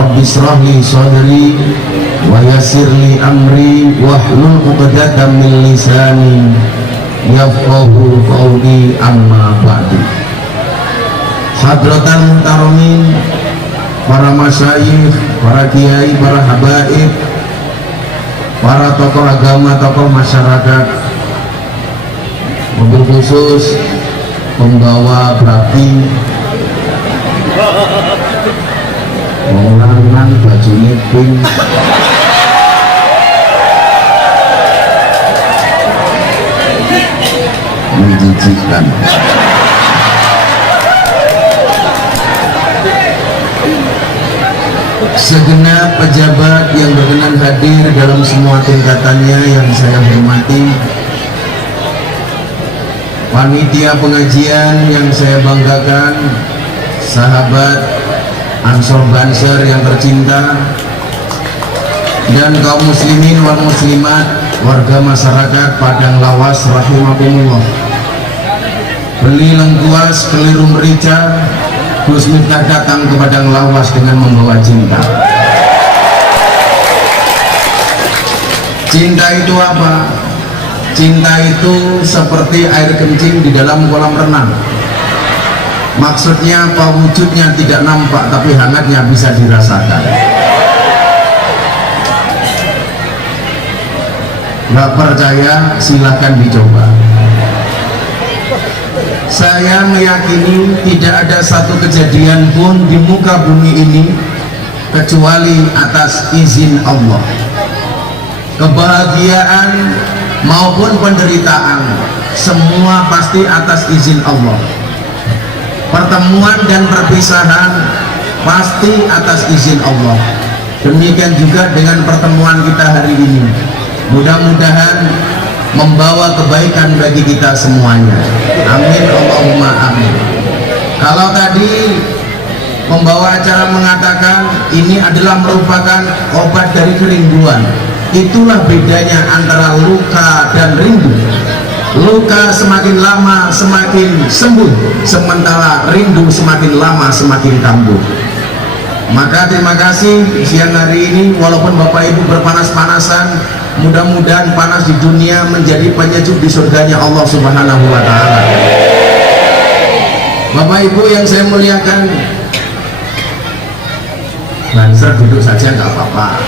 Rabbi shrah li sadri wa yassir li amri wahlul 'uqdatam min lisani yafqahu qawli, amma ba'du. Hadratan muhtaramin, para masyayikh, para kiai, para habaib, para tokoh agama, tokoh masyarakat, mobil khusus pembawa berapi, lanang bajunya pink, menjijikan. Segenap pejabat yang berkenan hadir dalam semua tingkatannya yang saya hormati, panitia pengajian yang saya banggakan, sahabat Ansor Banser yang tercinta, dan kaum muslimin wal muslimat, warga masyarakat Padang Lawas rahimakumullah. Beli lengkuas keliru merica, Gus Miftah datang ke Padang Lawas dengan membawa cinta. Cinta itu apa? Cinta itu seperti air kencing di dalam kolam renang. Maksudnya apa? Wujudnya tidak nampak, tapi hangatnya bisa dirasakan. Nggak percaya, silahkan dicoba. Saya meyakini tidak ada satu kejadian pun di muka bumi ini kecuali atas izin Allah. Kebahagiaan maupun penderitaan, semua pasti atas izin Allah. Pertemuan dan perpisahan pasti atas izin Allah. Demikian juga dengan pertemuan kita hari ini. Mudah-mudahan membawa kebaikan bagi kita semuanya. Amin, Allahumma amin. Kalau tadi pembawa acara mengatakan ini adalah merupakan obat dari kerinduan, itulah bedanya antara luka dan rindu. Luka semakin lama semakin sembuh, sementara rindu semakin lama semakin kambuh. Maka terima kasih siang hari ini, walaupun Bapak Ibu berpanas-panasan, mudah-mudahan panas di dunia menjadi penyejuk di surganya Allah Subhanahu wa Ta'ala. Bapak Ibu yang saya muliakan, Banser duduk saja nggak apa-apa.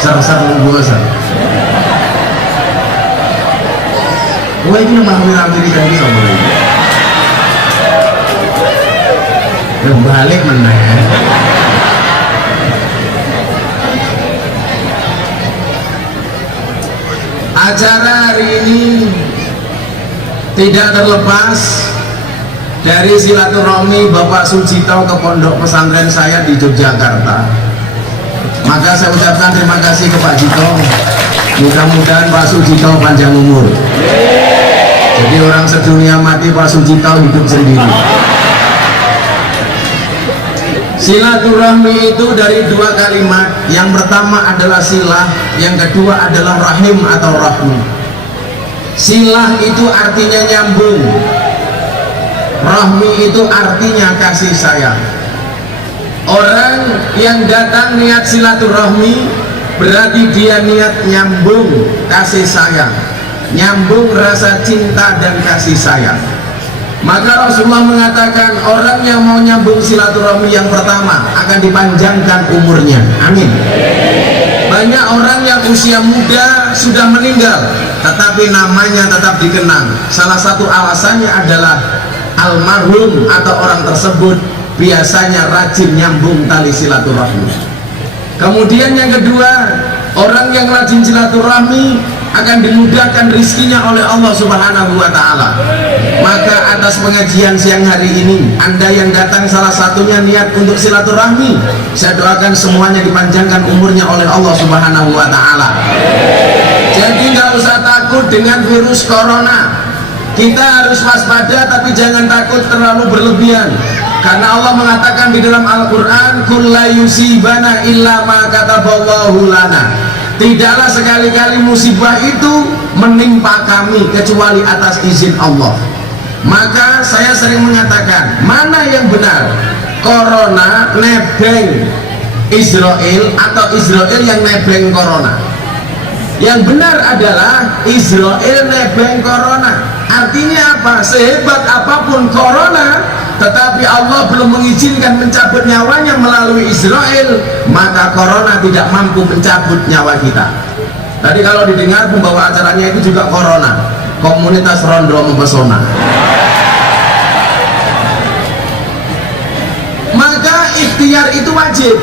Ser-ser nunggu ser. Wah, ini nomor wira-wiri tadi sama ini. Balik meneng. Acara hari ini tidak terlepas dari silaturahmi Bapak Sujito ke pondok pesantren saya di Yogyakarta. Maka saya ucapkan terima kasih ke Pak Jito. Mudah-mudahan Pak Sujito panjang umur. Jadi orang sedunia mati, Pak Sujito hidup sendiri. Silaturahmi itu dari dua kalimat. Yang pertama adalah silah, yang kedua adalah rahim atau rahmi. Silah itu artinya nyambung, rahmi itu artinya kasih sayang. Orang yang datang niat silaturahmi berarti dia niat nyambung kasih sayang, nyambung rasa cinta dan kasih sayang. Maka Rasulullah mengatakan orang yang mau nyambung silaturahmi yang pertama akan dipanjangkan umurnya. Amin. Banyak orang yang usia muda sudah meninggal tetapi namanya tetap dikenang. Salah satu alasannya adalah almarhum atau orang tersebut biasanya rajin nyambung tali silaturahmi. Kemudian yang kedua, orang yang rajin silaturahmi akan dimudahkan rizkinya oleh Allah Subhanahu wa Ta'ala. Maka atas pengajian siang hari ini, Anda yang datang salah satunya niat untuk silaturahmi, saya doakan semuanya dipanjangkan umurnya oleh Allah Subhanahu wa Ta'ala. Jadi nggak usah takut dengan virus corona. Kita harus waspada, tapi jangan takut terlalu berlebihan. Karena Allah mengatakan di dalam Al-Quran, "Qul la yusibana illa ma kataballahu lana." Tidaklah sekali-kali musibah itu menimpa kami kecuali atas izin Allah. Maka saya sering mengatakan, mana yang benar, corona nebeng Israel atau Israel yang nebeng corona? Yang benar adalah Israel nebeng corona. Artinya apa? Sehebat apapun corona, tetapi Allah belum mengizinkan mencabut nyawanya melalui Israel, maka corona tidak mampu mencabut nyawa kita. Tadi kalau didengar pembawa acaranya itu juga corona, komunitas rondo mempesona. Maka ikhtiar itu wajib,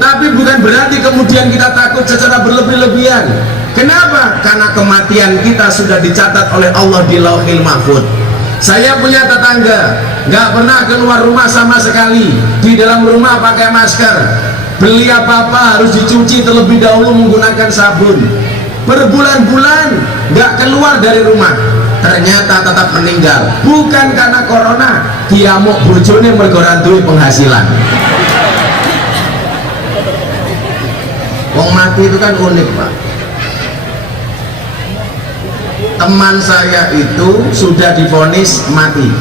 tapi bukan berarti kemudian kita takut secara berlebih-lebihan. Kenapa? Karena kematian kita sudah dicatat oleh Allah di Lauhil Mahfuz. Saya punya tetangga nggak pernah keluar rumah sama sekali, di dalam rumah pakai masker, beli apa-apa harus dicuci terlebih dahulu menggunakan sabun, berbulan-bulan nggak keluar dari rumah, ternyata tetap meninggal. Bukan karena corona, dia mau bojone mergo duwe penghasilan. Wong mati itu kan unik, Pak. Teman saya itu sudah divonis mati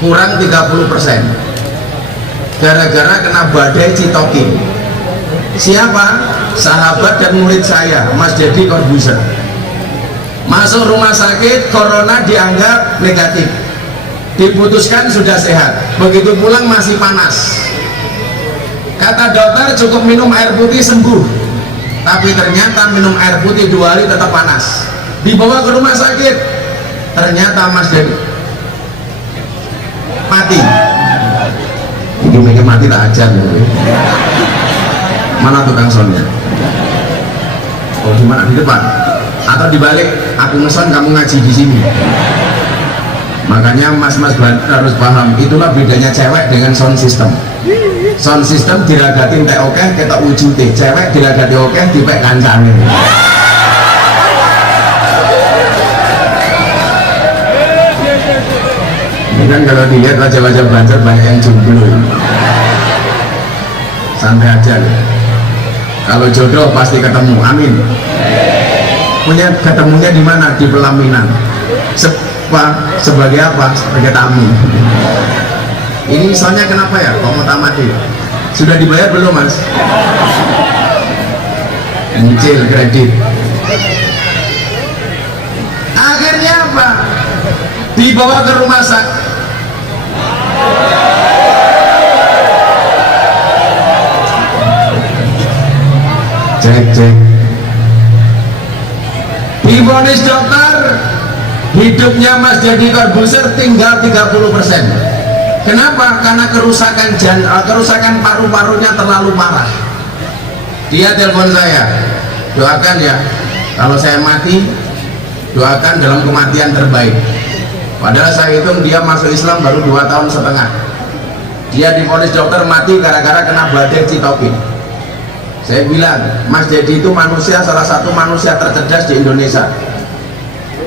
kurang 30% gara-gara kena badai Citokin. Siapa? Sahabat dan murid saya, Mas Deddy Corbuzier. Masuk rumah sakit, corona dianggap negatif, diputuskan sudah sehat, begitu pulang masih panas. Kata dokter cukup minum air putih sembuh, tapi ternyata minum air putih 2 hari tetap panas. Dibawa ke rumah sakit, ternyata Mas Deddy mati. Ini mikir mati tak ajar. Mana tukang sonnya? Oh, gimana di depan? Atau dibalik, aku ngeson kamu ngaji di sini. Makanya mas-mas harus paham, itulah bedanya cewek dengan sound system. Sound system diragatin teh oke, kita wujudnya. Cewek diragati oke, dipek kancane. Ini kan kalau dilihat wajah-wajah Banjar banyak yang jomblo. Santai aja loh. Kalau jodoh pasti ketemu, amin. Punya ketemunya di mana? Di pelaminan. Sebagai apa? Sebagai tamu. Ini soalnya kenapa ya? Kok mau tamat ya? Sudah dibayar belum, Mas? Nyicil kredit. Akhirnya apa? Dibawa ke rumah sakit. Cek. Divonis dokter, hidupnya Mas Deddy Corbuzier tinggal 30%. Kenapa? Karena kerusakan paru-parunya terlalu parah. Dia telepon saya, doakan ya, kalau saya mati, doakan dalam kematian terbaik. Padahal saya hitung dia masuk Islam baru 2,5 tahun. Dia divonis dokter mati gara-gara kena badai Citokin. Saya bilang, Mas Deddy itu manusia, salah satu manusia tercerdas di Indonesia.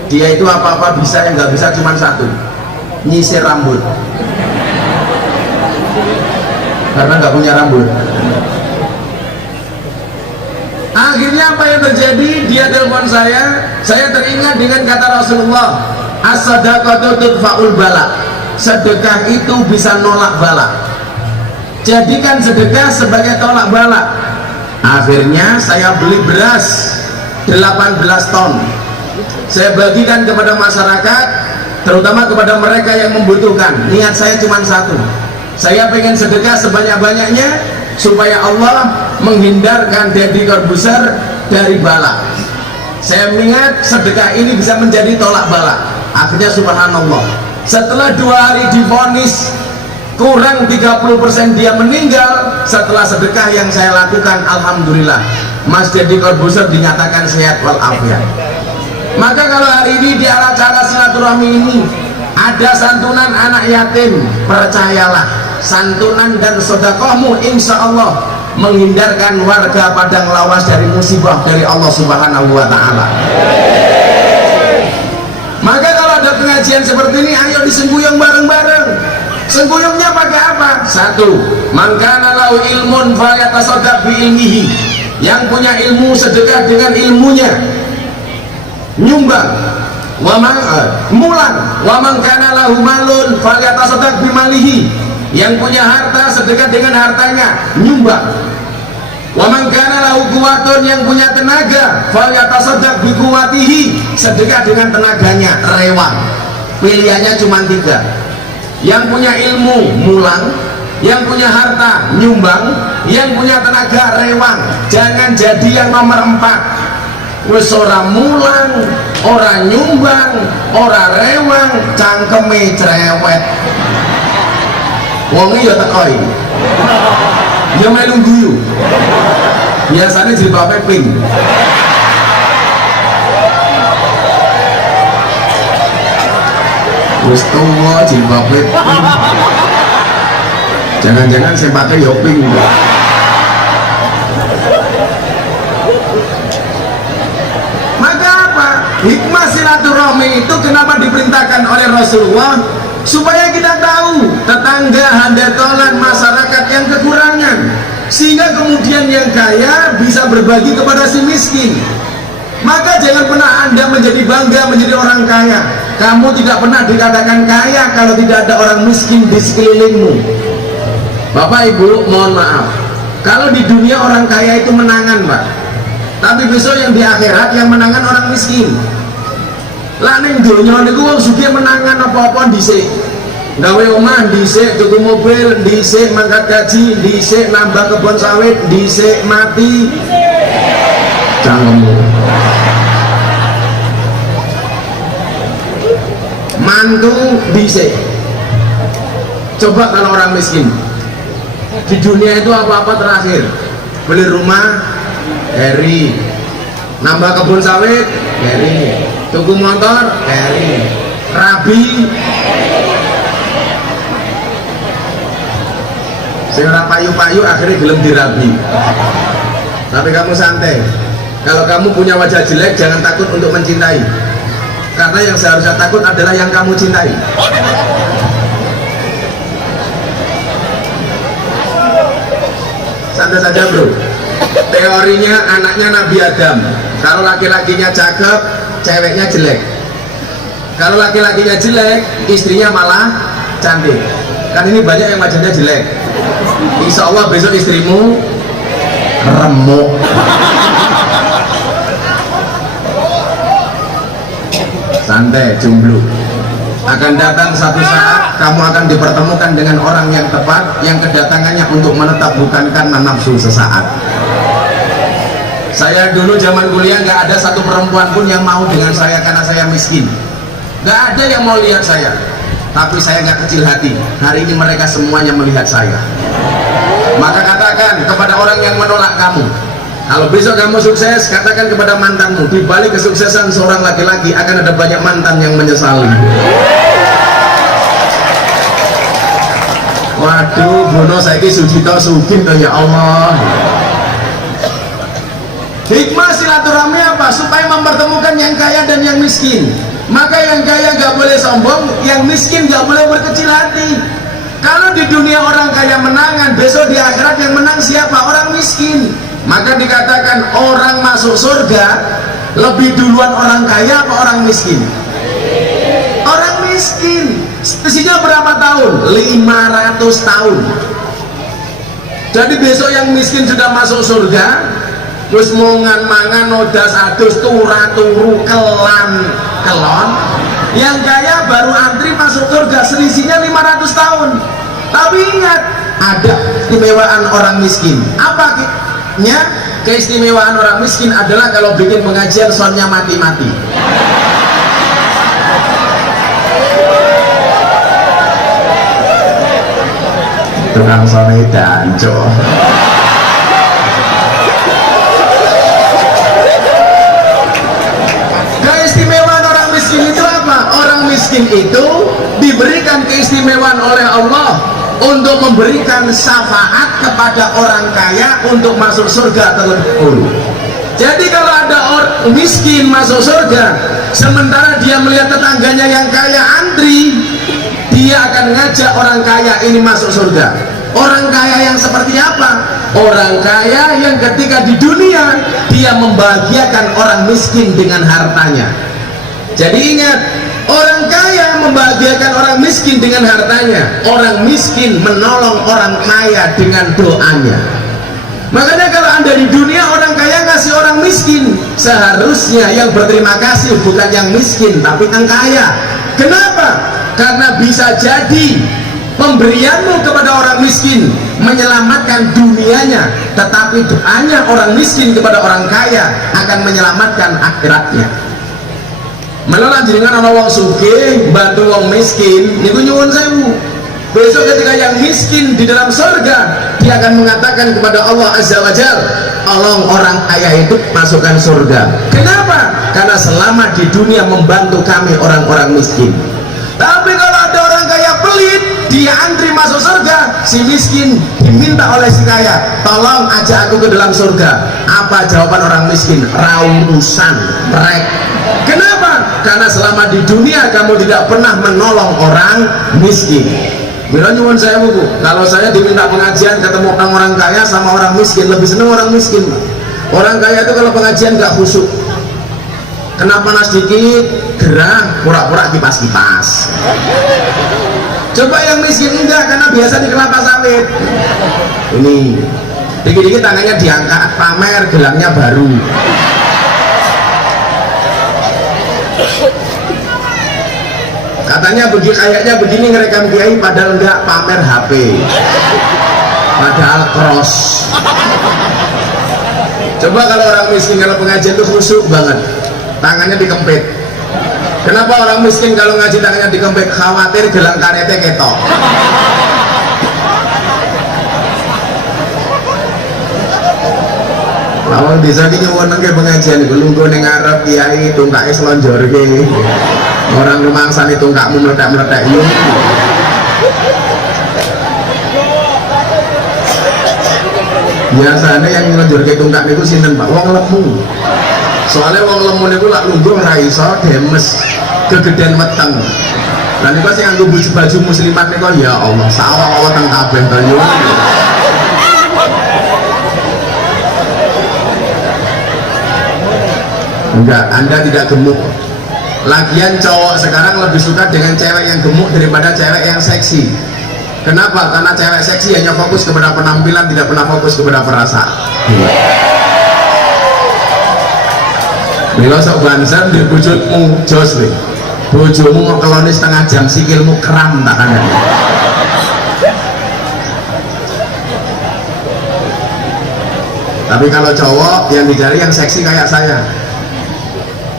Dia itu apa-apa bisa, yang nggak bisa cuma satu, nyisir rambut. Karena nggak punya rambut. Akhirnya apa yang terjadi? Dia telepon saya teringat dengan kata Rasulullah, as-sadaqatu tudfa'ul bala. Sedekah itu bisa nolak bala. Jadikan sedekah sebagai tolak bala. Akhirnya saya beli beras 18 ton. Saya bagikan kepada masyarakat, terutama kepada mereka yang membutuhkan. Niat saya cuma satu, saya pengen sedekah sebanyak-banyaknya supaya Allah menghindarkan Deddy Corbuzier dari bala. Saya ingat sedekah ini bisa menjadi tolak bala. Akhirnya subhanallah, setelah 2 hari divonis kurang 30% dia meninggal. Setelah sedekah yang saya lakukan, alhamdulillah Mas Deddy Corbuzier dinyatakan sehat walafiat. Maka kalau hari ini di acara silaturahmi ini ada santunan anak yatim, percayalah santunan dan sedekahmu insya Allah menghindarkan warga Padang Lawas dari musibah dari Allah Subhanahu wa Ta'ala. Maka kalau ada pengajian seperti ini, ayo disembuyung bareng-bareng. Sembuyungnya pakai apa? Satu, man kana lahu ilmun falyatasaddaq bi ilmihi. Yang punya ilmu sedekah dengan ilmunya, nyumbang. Wa man mulan, wa man kana lahu malun falyatasaddaq bi malihi. Yang punya harta sedekah dengan hartanya, nyumbang. Wa man kana lahu quwwatun, yang punya tenaga, falyatasaddaq bi quwwatihi, sedekah dengan tenaganya, rewang. Pilihannya cuma 3. Yang punya ilmu, mulang. Yang punya harta, nyumbang. Yang punya tenaga, rewang. Jangan jadi yang nomor 4. Wis ora mulang, ora nyumbang, ora rewang, cangkeme cerewet. Wonge ya tekoi. Ya melu guyu. Biasanya jilbabe pink. Wis tuwa jilbabe pink. Jangan-jangan sempatnya ya pink. Maka apa? Hikmah silaturahmi itu kenapa diperintahkan oleh Rasulullah? Supaya kita tahu tetangga, handetolan, masyarakat yang kekurangan, sehingga kemudian yang kaya bisa berbagi kepada si miskin. Maka jangan pernah Anda menjadi bangga menjadi orang kaya. Kamu tidak pernah dikatakan kaya kalau tidak ada orang miskin di sekelilingmu. Bapak Ibu, mohon maaf, kalau di dunia orang kaya itu menangan, Pak, tapi besok yang di akhirat yang menangan orang miskin. Lah ning donya niku wong sugih menangan apa-apa dhisik. Gawe omah dhisik, tuku mobil dhisik, mangkat gaji dhisik, nambah kebun sawit dhisik, mati. Cangkemmu. Mantu dhisik. Coba kalau orang miskin. Di dunia itu apa-apa terakhir. Beli rumah, heri. Nambah kebun sawit, heri. Tuku motor, heri. Rabi, seorang payu-payu akhirnya gelem dirabi. Tapi kamu santai. Kalau kamu punya wajah jelek, jangan takut untuk mencintai. Karena yang seharusnya takut adalah yang kamu cintai. Santai saja bro. Teorinya anaknya Nabi Adam. Kalau laki-lakinya cakep, ceweknya jelek. Kalau laki-lakinya jelek, istrinya malah cantik. Kan ini banyak yang wajahnya jelek. Insya Allah besok istrimu remuk. Santai, jomblo. Akan datang satu saat kamu akan dipertemukan dengan orang yang tepat, yang kedatangannya untuk menetap bukan karena nafsu sesaat. Saya dulu zaman kuliah nggak ada satu perempuan pun yang mau dengan saya karena saya miskin. Nggak ada yang mau lihat saya. Tapi saya nggak kecil hati. Hari ini mereka semuanya melihat saya. Maka katakan kepada orang yang menolak kamu, kalau besok kamu sukses, katakan kepada mantanmu, di balik kesuksesan seorang laki-laki akan ada banyak mantan yang menyesali. Waduh, Bruno saiki Sujito Sugih ya Allah. Hikmah silaturahmi apa? Supaya mempertemukan yang kaya dan yang miskin. Maka yang kaya gak boleh sombong, yang miskin gak boleh berkecil hati. Kalau di dunia orang kaya menangan, besok di akhirat yang menang siapa? Orang miskin. Maka dikatakan orang masuk surga lebih duluan orang kaya apa orang miskin? Orang miskin. Selisihnya berapa tahun? 500 tahun. Jadi besok yang miskin sudah masuk surga, terus mangan nodas adus turu kelan kelon. Yang kaya baru antri masuk surga, selisihnya 500 tahun. Tapi ingat, ada keistimewaan orang miskin. Apa keistimewaan orang miskin adalah kalau bikin pengajian soundnya mati-mati. Tukang sound danco. Keistimewaan orang miskin itu apa? Orang miskin itu diberikan keistimewaan oleh Allah untuk memberikan syafaat kepada orang kaya untuk masuk surga terlebih dahulu. Jadi kalau ada orang miskin masuk surga, sementara dia melihat tetangganya yang kaya antri, dia akan ngajak orang kaya ini masuk surga. Orang kaya yang seperti apa? Orang kaya yang ketika di dunia dia membahagiakan orang miskin dengan hartanya. Jadi ingat, Orang kaya membahagiakan orang miskin dengan hartanya, orang miskin menolong orang kaya dengan doanya. Makanya kalau anda di dunia orang kaya ngasih orang miskin, seharusnya yang berterima kasih bukan yang miskin tapi yang kaya. Kenapa? Karena bisa jadi pemberianmu kepada orang miskin menyelamatkan dunianya, tetapi doanya orang miskin kepada orang kaya akan menyelamatkan akhiratnya. Malah jenengan ana wong sugih bantu wong miskin niku nyuwun sewu, besok ketika yang miskin di dalam surga dia akan mengatakan kepada Allah Azza wa Jalla, tolong orang kaya itu masukkan surga. Kenapa? Karena selama di dunia membantu kami orang-orang miskin. Tapi kalau ada orang kaya pelit, dia antri masuk surga, si miskin diminta oleh si kaya, tolong ajak aku ke dalam surga. Apa jawaban orang miskin? Rausan, rek. Kenapa? Karena selama di dunia kamu tidak pernah menolong orang miskin. Bila nyuwun saya Bu, kalau saya diminta pengajian ketemu orang kaya sama orang miskin, lebih senang orang miskin. Orang kaya itu kalau pengajian gak khusyuk, kena panas dikit gerah, pura-pura kipas-kipas. Coba yang miskin enggak, karena biasa di kelapa sawit ini dikit-dikit tangannya diangkat, pamer gelangnya baru. Katanya kayaknya begini ngerekam kiai, padahal enggak, pamer HP, padahal cross. Coba kalau orang miskin kalau pengajian itu khusyuk banget, tangannya dikempit. Kenapa orang miskin kalau ngaji tangannya dikempit? Khawatir gelang karetnya ketok. Lawang desa ki nyuwun nang pengajian iku lungguh ning ngarep kiai tungkake slonjorke. Orang rumangsane tungkakmu meledak-meledak yo. Biasanya yang ngelonjorke tungkak niku sinten Pak? Wong lemu. Soalnya wong lemu niku lak lungguh ra iso demes kegedean weteng. Lah niku sing nganggo baju muslimat niku ya Allah, sawah-sawah teng kabeh to yo. Enggak, Anda tidak gemuk. Lagian cowok sekarang lebih suka dengan cewek yang gemuk daripada cewek yang seksi. Kenapa? Karena cewek seksi hanya fokus kepada penampilan, tidak pernah fokus kepada perasaan. Bila sok bansen di bujutmu jos nih, bojomu mau keloni setengah jam, sikilmu kram tangannya. Tapi kalau cowok yang dicari yang seksi kayak saya,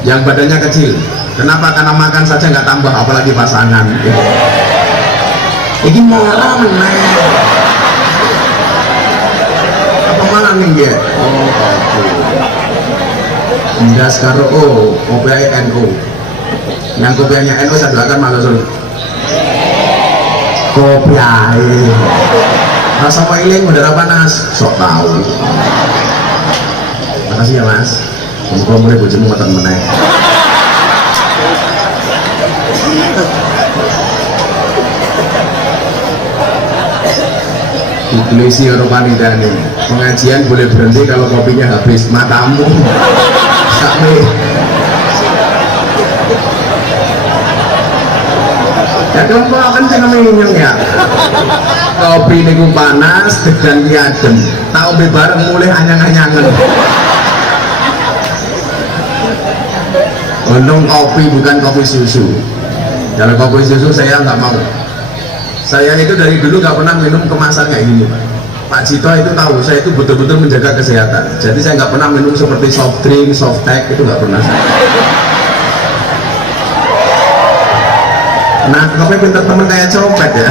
yang badannya kecil. Kenapa? Karena makan saja nggak tambah, apalagi pasangan. Ini malah meneng. Apa malah nih ya? Oh, kopi. Indah sekarang kopi NU. Yang kopinya NU saya doakan malah sulit. Kopi air. Rasa pailing udara panas, sok tahu. Makasih ya Mas. Kamu mulai bojomu ngoten meneh. Iglesi Europanidani, pengajian boleh berhenti kalau kopinya habis. Matamu sakme. Ya kelompok kan jangan minum ya. Kopi niku panas, degan adem. Tahu be bareng mulai anyang-anyangan. Untung kopi bukan kopi susu. Kalau kopi susu saya nggak mau. Saya itu dari dulu nggak pernah minum kemasan kayak gini Pak Cito itu tahu, saya itu betul-betul menjaga kesehatan. Jadi saya nggak pernah minum seperti soft drink, soft tech, itu nggak pernah. Nah, kopi pinter temen kayak copet ya.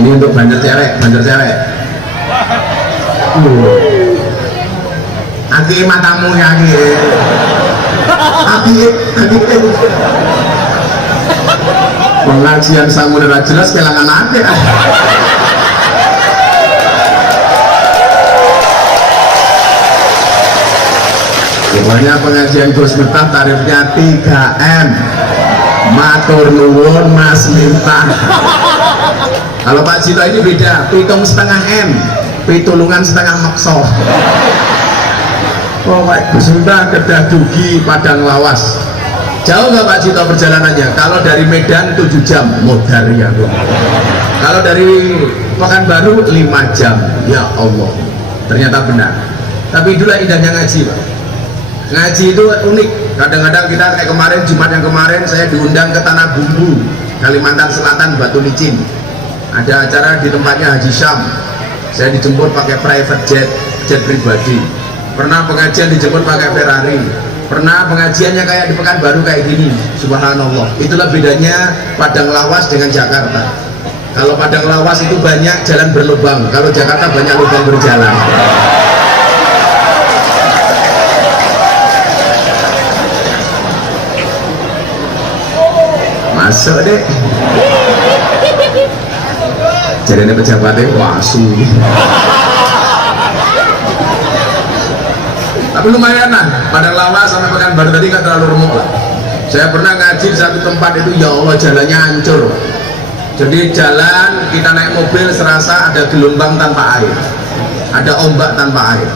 Ini untuk bandar cewek. Aki matamu ya aki. Pengajian sangu dan jelas kelangan ake. Pokoknya pengajian Gus Miftah tarifnya 3M. Matur nuwun Mas Miftah. Kalau Pak Cito ini beda, 7,5 M, pitulungan setengah makso. Pokoknya Gus Miftah kedah dugi padang lawas. Jauh nggak Pak Cito perjalanannya? Kalau dari Medan 7 jam modar ya Bu. Kalau dari Pekanbaru 5 jam. Ya Allah, ternyata benar. Tapi itulah indahnya ngaji Pak. Ngaji itu unik. Kadang-kadang kita kayak kemarin, Jumat yang kemarin saya diundang ke Tanah Bumbu, Kalimantan Selatan, Batu Licin. Ada acara di tempatnya Haji Syam. Saya dijemput pakai private jet pribadi. Pernah pengajian dijemput pakai Ferrari. Pernah pengajiannya kayak di Pekanbaru kayak gini. Subhanallah. Itulah bedanya Padang Lawas dengan Jakarta. Kalau Padang Lawas itu banyak jalan berlubang, kalau Jakarta banyak lubang berjalan. Masuk deh. Jadinya pejabatnya wasu. Tapi lumayan lah, Padang Lawas sampai Pekanbaru tadi kan terlalu remuk lah. Saya pernah ngaji di satu tempat itu, ya Allah jalannya hancur. Jadi jalan kita naik mobil serasa ada gelombang tanpa air, ada ombak tanpa air.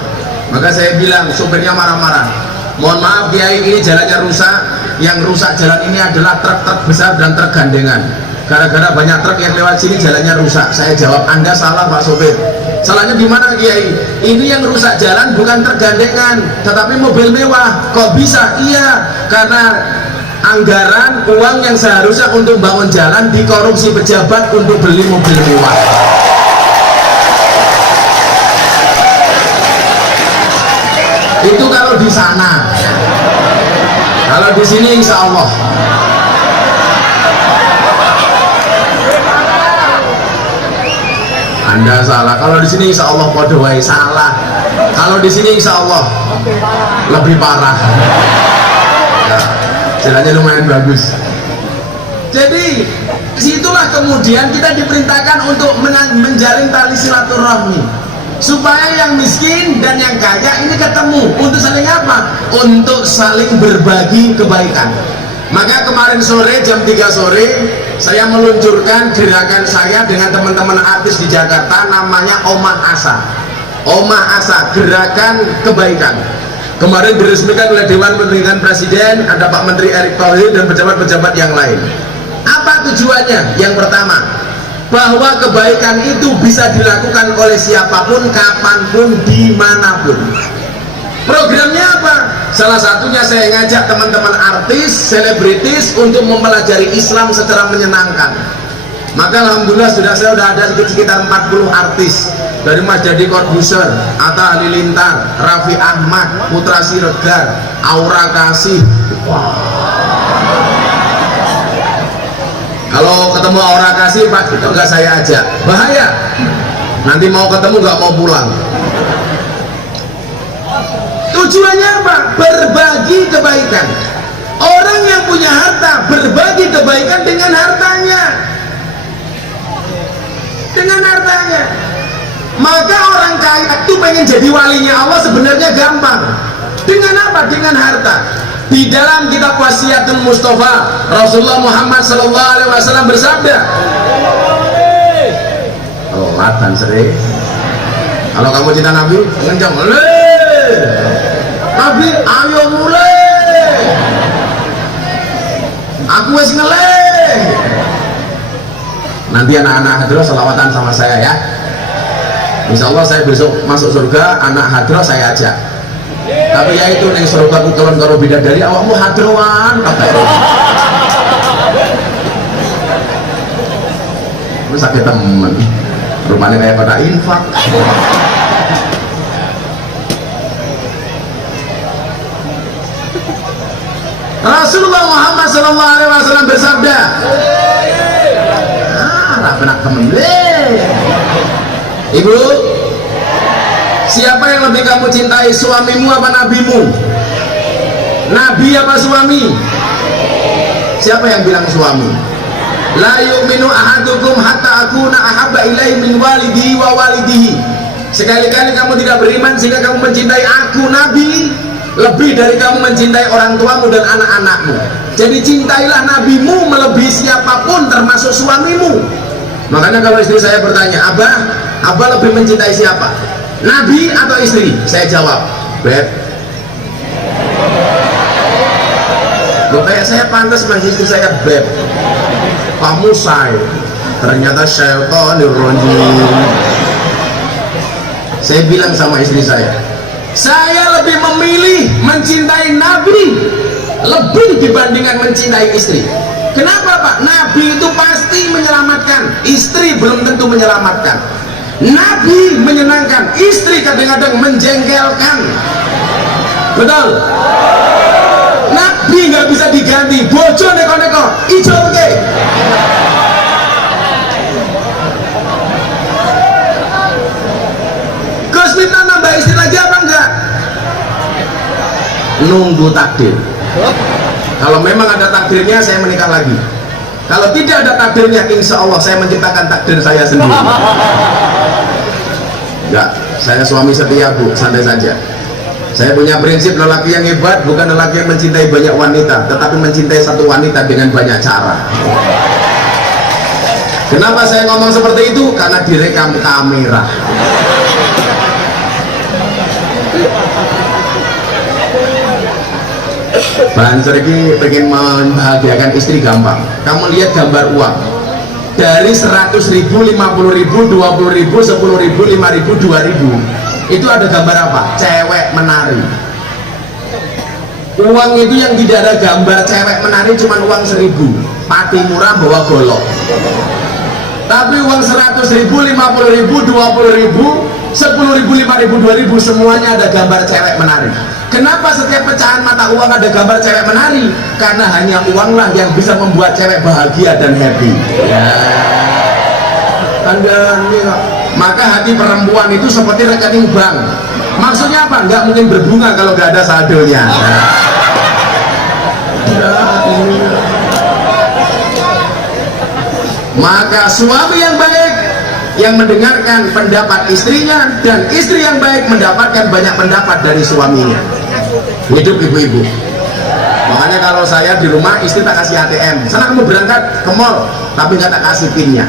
Maka saya bilang, sopirnya marah-marah, mohon maaf Kiai, ini jalannya rusak. Yang rusak jalan ini adalah truk-truk besar dan truk gandengan. Gara-gara banyak truk yang lewat sini jalannya rusak. Saya jawab, Anda salah Pak sopir. Salahnya gimana Kiai? Ini yang rusak jalan bukan truk gandengan, tetapi mobil mewah. Kok bisa? Iya, karena anggaran uang yang seharusnya untuk bangun jalan dikorupsi pejabat untuk beli mobil mewah. Itu kalau di sana. Kalau di sini insya Allah. Anda salah. Kalau di sini insya Allah podowai salah. Kalau di sini insya Allah lebih parah. Ya, jalannya lumayan bagus. Jadi situlah kemudian kita diperintahkan untuk menjalin tali silaturahmi, supaya yang miskin dan yang kaya ini ketemu. Untuk saling apa? Untuk saling berbagi kebaikan. Maka kemarin sore jam 3 sore saya meluncurkan gerakan saya dengan teman-teman artis di Jakarta, namanya Omah Asa. Omah Asa, gerakan kebaikan. Kemarin diresmikan oleh Dewan Pemilihan Presiden, ada Pak Menteri Erick Thohir dan pejabat-pejabat yang lain. Apa tujuannya? Yang pertama, bahwa kebaikan itu bisa dilakukan oleh siapapun, kapanpun, dimanapun. Programnya apa? Salah satunya saya ngajak teman-teman artis, selebritis untuk mempelajari Islam secara menyenangkan. Maka alhamdulillah saya sudah ada sekitar 40 artis, dari Mas Jadi Corbuzier, Atta Halilintar, Raffi Ahmad, Putra Siregar, Aura Kasih. Wow. Kalau ketemu Aura Kasih Pak, itu enggak saya ajak, bahaya. Nanti mau ketemu nggak mau pulang. Tujuannya apa? Berbagi kebaikan. Orang yang punya harta berbagi kebaikan dengan hartanya. Dengan hartanya. Maka orang kaya itu pengen jadi walinya Allah sebenarnya gampang. Dengan apa? Dengan harta. Di dalam kitab Wasiatul Mustafa, Rasulullah Muhammad SAW bersabda, latan sering. Kalau kamu cinta Nabi, ngencang, Nabi, ayo mulai. Aku wes ngeleh. Nanti anak-anak hadroh selawatan sama saya ya. Insya Allah saya besok masuk surga, anak hadroh saya ajak. Tapi ya itu neng surga ku kelon karo bidadari, awakmu hadroan kata. Lu sakit temen. Rupanya kayak pada infak. Rasulullah Muhammad SAW bersabda, rapenak temen. Ibu, siapa yang lebih kamu cintai, suamimu apa nabimu? Nabi apa suami? Siapa yang bilang suami? La yu'minu ahadukum hatta akuna ahabba ilaihi min walidihi wa walidihi. Sekali-kali kamu tidak beriman sehingga kamu mencintai aku Nabi lebih dari kamu mencintai orang tuamu dan anak-anakmu. Jadi cintailah nabimu melebihi siapapun termasuk suamimu. Makanya kalau istri saya bertanya, Abah lebih mencintai siapa? Nabi atau istri? Saya jawab, Beb, Loh, kayak saya pantas manggil istri saya beb, kamu say, ternyata syaitonir rajim. Saya bilang sama istri saya lebih memilih mencintai Nabi lebih dibandingkan mencintai istri. Kenapa Pak? Nabi itu pasti menyelamatkan, istri belum tentu menyelamatkan. Nabi menyenangkan, istri kadang-kadang menjengkelkan. Betul? Nabi nggak bisa diganti, bojo neko-neko ijo oke. Gus minta nambah istri lagi apa enggak? Nunggu takdir. Kalau memang ada takdirnya saya menikah lagi. Kalau tidak ada takdirnya, insya Allah saya menciptakan takdir saya sendiri. Enggak, saya suami setia Bu, santai saja. Saya punya prinsip, lelaki yang hebat bukan lelaki yang mencintai banyak wanita, tetapi mencintai satu wanita dengan banyak cara. Kenapa saya ngomong seperti itu? Karena direkam kamera. Banser ini pengen membahagiakan istri gampang. Kamu lihat gambar uang dari 100.000, 50.000, 20.000, 10.000, 5.000, 2.000. Itu ada gambar apa? Cewek menari. Uang itu yang tidak ada gambar cewek menari cuma uang 1.000. Pati murah bawa golok. Tapi uang 100.000, 50.000, 20.000, 10.000, 5.000, 2.000 semuanya ada gambar cewek menari. Kenapa setiap pecahan mata uang ada gambar cewek menari? Karena hanya uanglah yang bisa membuat cewek bahagia dan happy. Ya. Maka hati perempuan itu seperti rekening bank. Maksudnya apa? Nggak mungkin berbunga kalau nggak ada saldonya. Maka suami yang baik yang mendengarkan pendapat istrinya, dan istri yang baik mendapatkan banyak pendapat dari suaminya. Hidup ibu-ibu. Makanya kalau saya di rumah, istri tak kasih ATM. Sana kamu berangkat ke mall, tapi nggak tak kasih pinnya.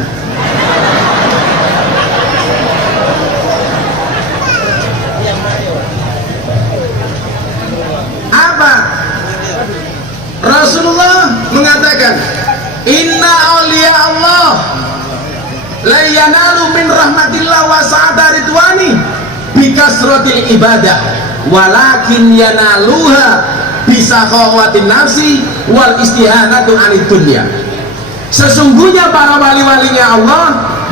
Apa? Rasulullah mengatakan, Inna awliya Allah la yanalu min rahmatillah wa sa'ada ridwani bikasratil ibadah walakin yanaluha bisakhawatin nafsi wal istihanatu anid dunya. Sesungguhnya para wali-walinya Allah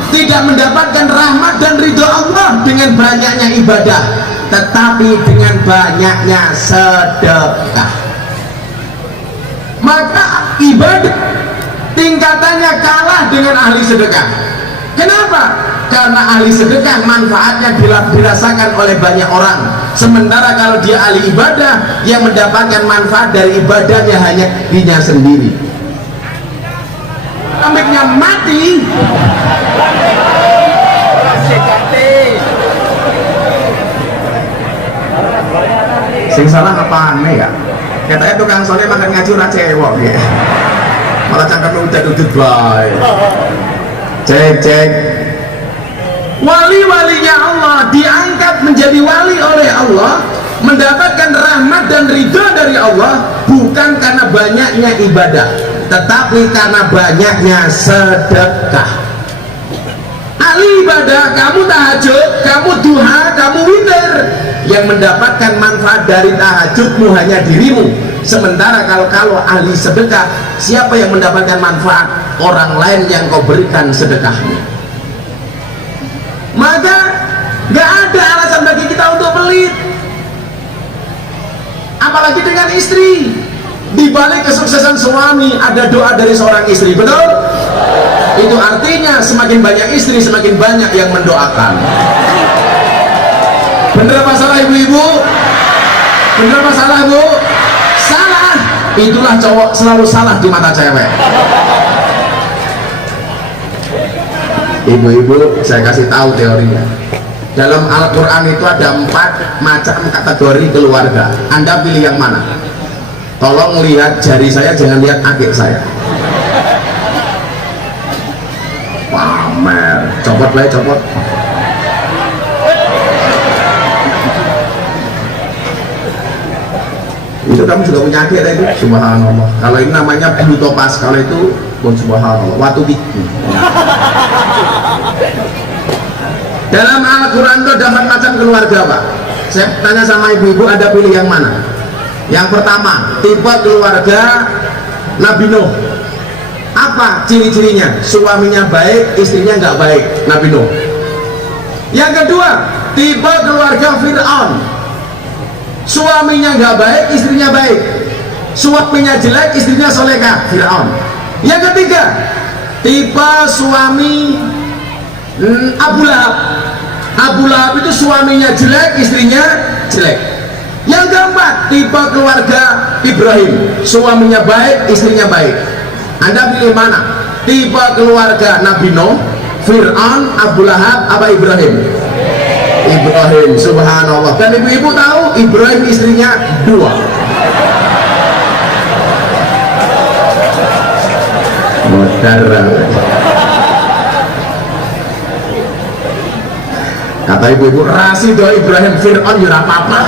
tidak mendapatkan rahmat dan ridho Allah dengan banyaknya ibadah, tetapi dengan banyaknya sedekah. Maka ibadah tingkatannya kalah dengan ahli sedekah. Kenapa? Karena ahli sedekah manfaatnya dirasakan oleh banyak orang, sementara kalau dia ahli ibadah, yang mendapatkan manfaat dari ibadahnya hanya dirinya sendiri. Kambingnya mati. Sing salah apa aneh ya? Katanya tukang soleh makan ngaji ora cewek ya. Malah cangkemnya udah duduk baik. Cek. Wali-walinya Allah diangkat menjadi wali oleh Allah, mendapatkan rahmat dan ridha dari Allah bukan karena banyaknya ibadah, tetapi karena banyaknya sedekah. Ahli ibadah, kamu tahajud, kamu duha, kamu witir, yang mendapatkan manfaat dari tahajudmu hanya dirimu. Sementara kalau ahli sedekah, siapa yang mendapatkan manfaat? Orang lain yang kau berikan sedekahnya. Maka gak ada alasan bagi kita untuk pelit, apalagi dengan istri. Di balik kesuksesan suami ada doa dari seorang istri, betul? Itu artinya semakin banyak istri, semakin banyak yang mendoakan. Bener apa salah ibu-ibu? Bener apa salah bu? Salah. Itulah cowok selalu salah di mata cewek. Ibu-ibu, saya kasih tahu teorinya. Dalam Al-Quran itu ada 4 macam kategori keluarga. Anda pilih yang mana? Tolong lihat jari saya, jangan lihat adik saya. Pamer, copot baik, copot. Itu kamu juga punya adik itu, subhanallah. Kalau ini namanya bulu topas, kalau itu pun subhanallah, watu biku. Dalam Al-Quran itu ada 4 macam keluarga, Pak. Saya tanya sama ibu-ibu, ada pilih yang mana? Yang pertama, tipe keluarga Nabi Nuh. Apa ciri-cirinya? Suaminya baik, istrinya nggak baik, Nabi Nuh. Yang kedua, tipe keluarga Fir'aun. Suaminya nggak baik, istrinya baik. Suaminya jelek, istrinya solehah, Fir'aun. Yang ketiga, tipe suami Abu Lahab. Abu Lahab itu suaminya jelek, istrinya jelek. Yang keempat, tipe keluarga Ibrahim. Suaminya baik, istrinya baik. Anda pilih mana? Tipe keluarga Nabi Nuh, Fir'aun, Abu Lahab, apa Ibrahim? Ibrahim, subhanallah. Dan ibu-ibu tahu Ibrahim istrinya 2. Modern. Kata ibu-ibu, rasido Ibrahim Fir'aun ya apa-apa.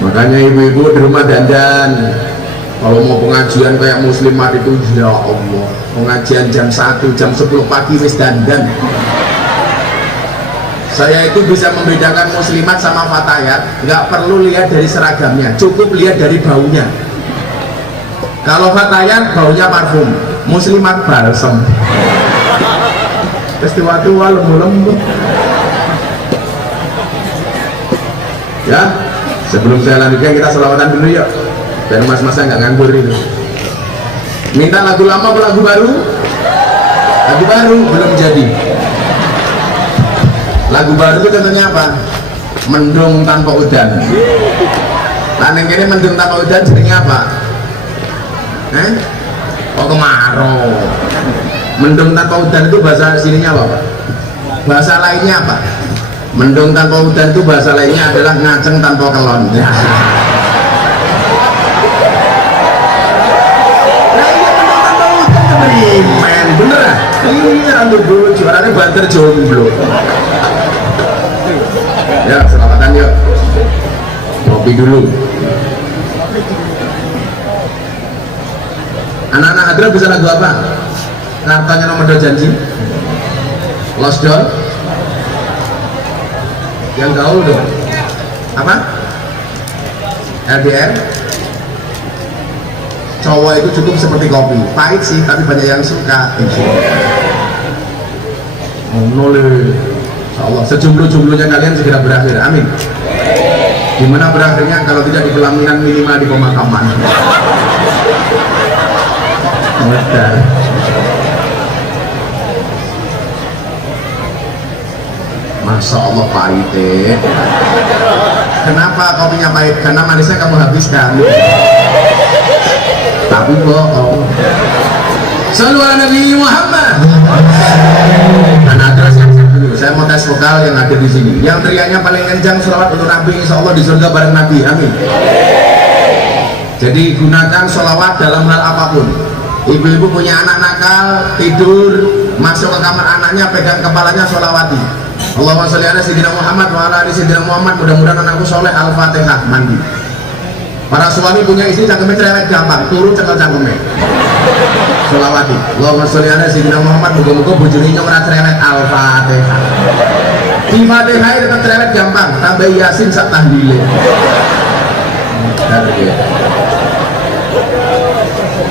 Makanya ibu-ibu di rumah dandan. Kalau mau pengajian kayak muslimat itu, ya Allah, pengajian jam 1, jam 10 pagi wis dandan. Saya itu bisa membedakan muslimat sama fatayat, nggak perlu lihat dari seragamnya, cukup lihat dari baunya. Kalau fatayat baunya parfum, muslimat balsem. Terus tua-tua lembu-lembu. Ya, sebelum saya lanjutkan kita selawatan dulu yuk. Dan mas-masnya nggak nganggur itu. Minta lagu lama atau lagu baru? Lagu baru belum jadi. Lagu baru itu contohnya apa? Mendung tanpa udan. Laneng ini mendung tanpa udan jadinya apa? Oh kemarau. Mendung tanpa udan itu bahasa sininya apa, Pak? Bahasa lainnya apa? Mendung tanpa udan itu bahasa lainnya adalah ngaceng tanpa kelon. Men, bener ya? Iya, antuk dulu, juaranya banter jomblo. Ya, selamatan yuk. Ngopi dulu. Anak-anak Hadra bisa lagu apa? Kartanya nomor 2 janji. Lost Doll. Yang gaul dong. Apa? LDR. Cowok itu cukup seperti kopi, pahit sih tapi banyak yang suka. Noleh, Allah, sejomblo-jomblonya kalian segera berakhir, amin. Gimana berakhirnya kalau tidak di pelaminan, minimal di pemakaman. Modal. Masya Allah pahit. Kenapa kopinya pahit? Karena manisnya kamu habiskan. Tapi bohong. Shallu ala Nabi Muhammad. Dan ada siap-siap dulu. Saya mau tes vokal yang ada di sini. Yang teriaknya paling kencang sholawat untuk Nabi, insya Allah di surga bareng Nabi. Amin. Jadi gunakan sholawat dalam hal apapun. Ibu-ibu punya anak nakal, tidur, masuk ke kamar anaknya, pegang kepalanya, sholawati. Allahumma sholli ala sayyidina Muhammad wa ala ali sayyidina Muhammad. Mudah-mudahan anakku soleh. Al-Fatihah. Mandi. Para suami punya istri cangkeme cerewet gampang, turun cekel cangkeme. Sholawati. Allahumma sholli ala sayyidina Muhammad. Muga-muga bojone nyong ora cerewet. Al-Fatihah. Di Fatihah tetap cerewet gampang, tambah Yasin sak tahlile.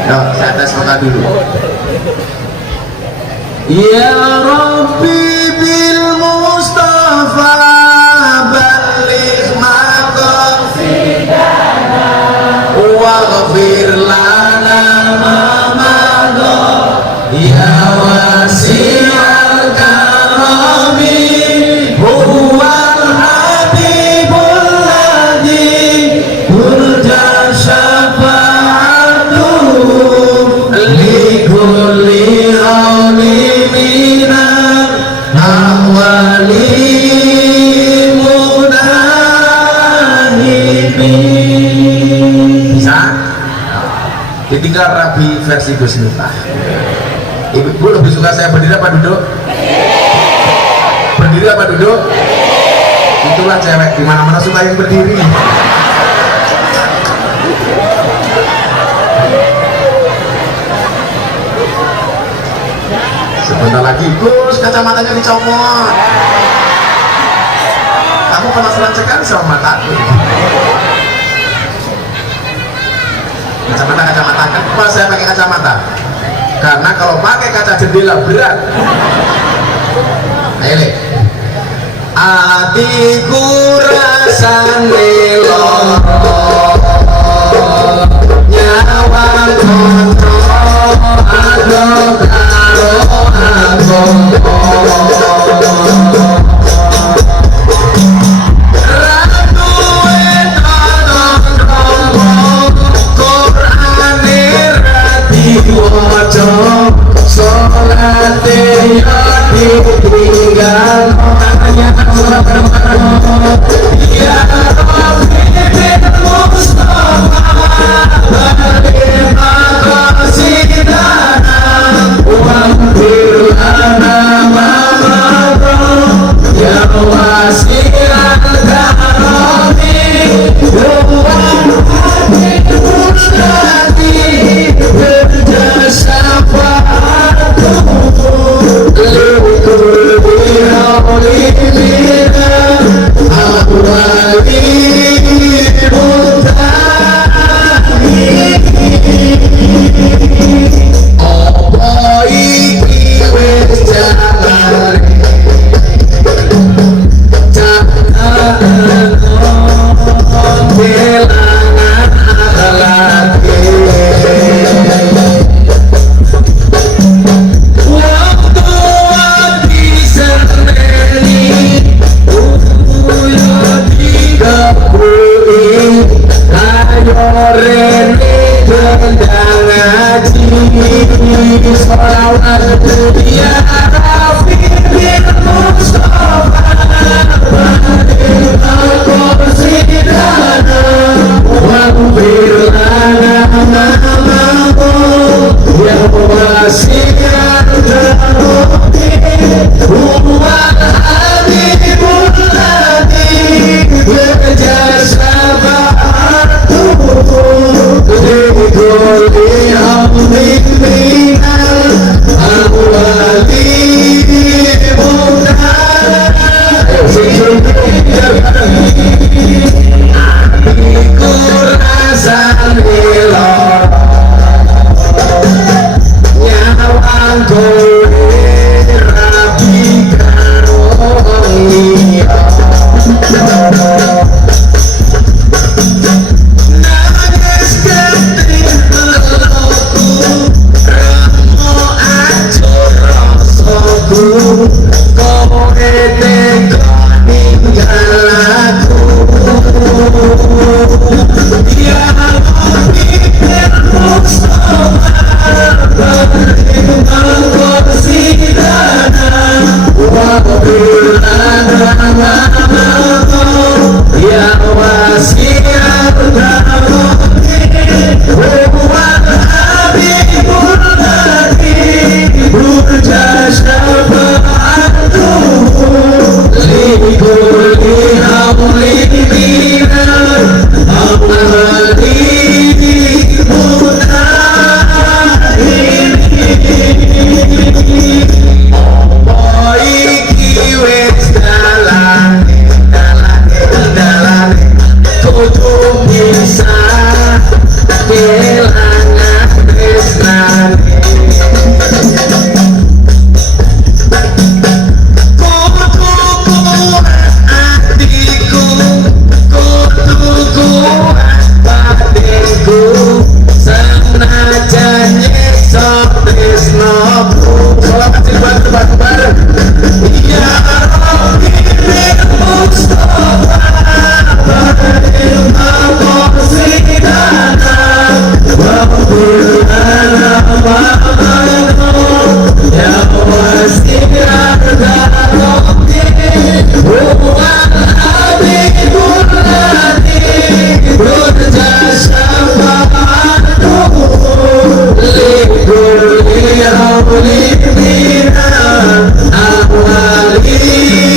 Yo, saya tes vokal dulu. Ya Rabbi bil Mustafa baligh maqasidana waghfir lana ma madha ya wasi'al karami huwal habibul ladzi turja syafa'atuhu li kulli awli minan ahwali mudahibin. Bisa? Ditinggal Rabi versi Gus Miftah. Ibu lebih suka saya berdiri apa duduk? Berdiri apa duduk? Itulah cewek, dimana-mana suka yang berdiri. Sebentar lagi, Gus, kacamatanya dicomot. Kamu penasaran sekali sama mataku. Kacamata, kenapa saya pakai kacamata? Karena kalau pakai kaca jendela berat. Ayo, atiku rasane lara, nyawang kono ado karo agama. Solate ya ditinggal tanya ya Rabbi bin Mustafa terima kasih dana waghfir lana ma madha ya wasi'al karami ya Rabbi mustaqi berjasa Awali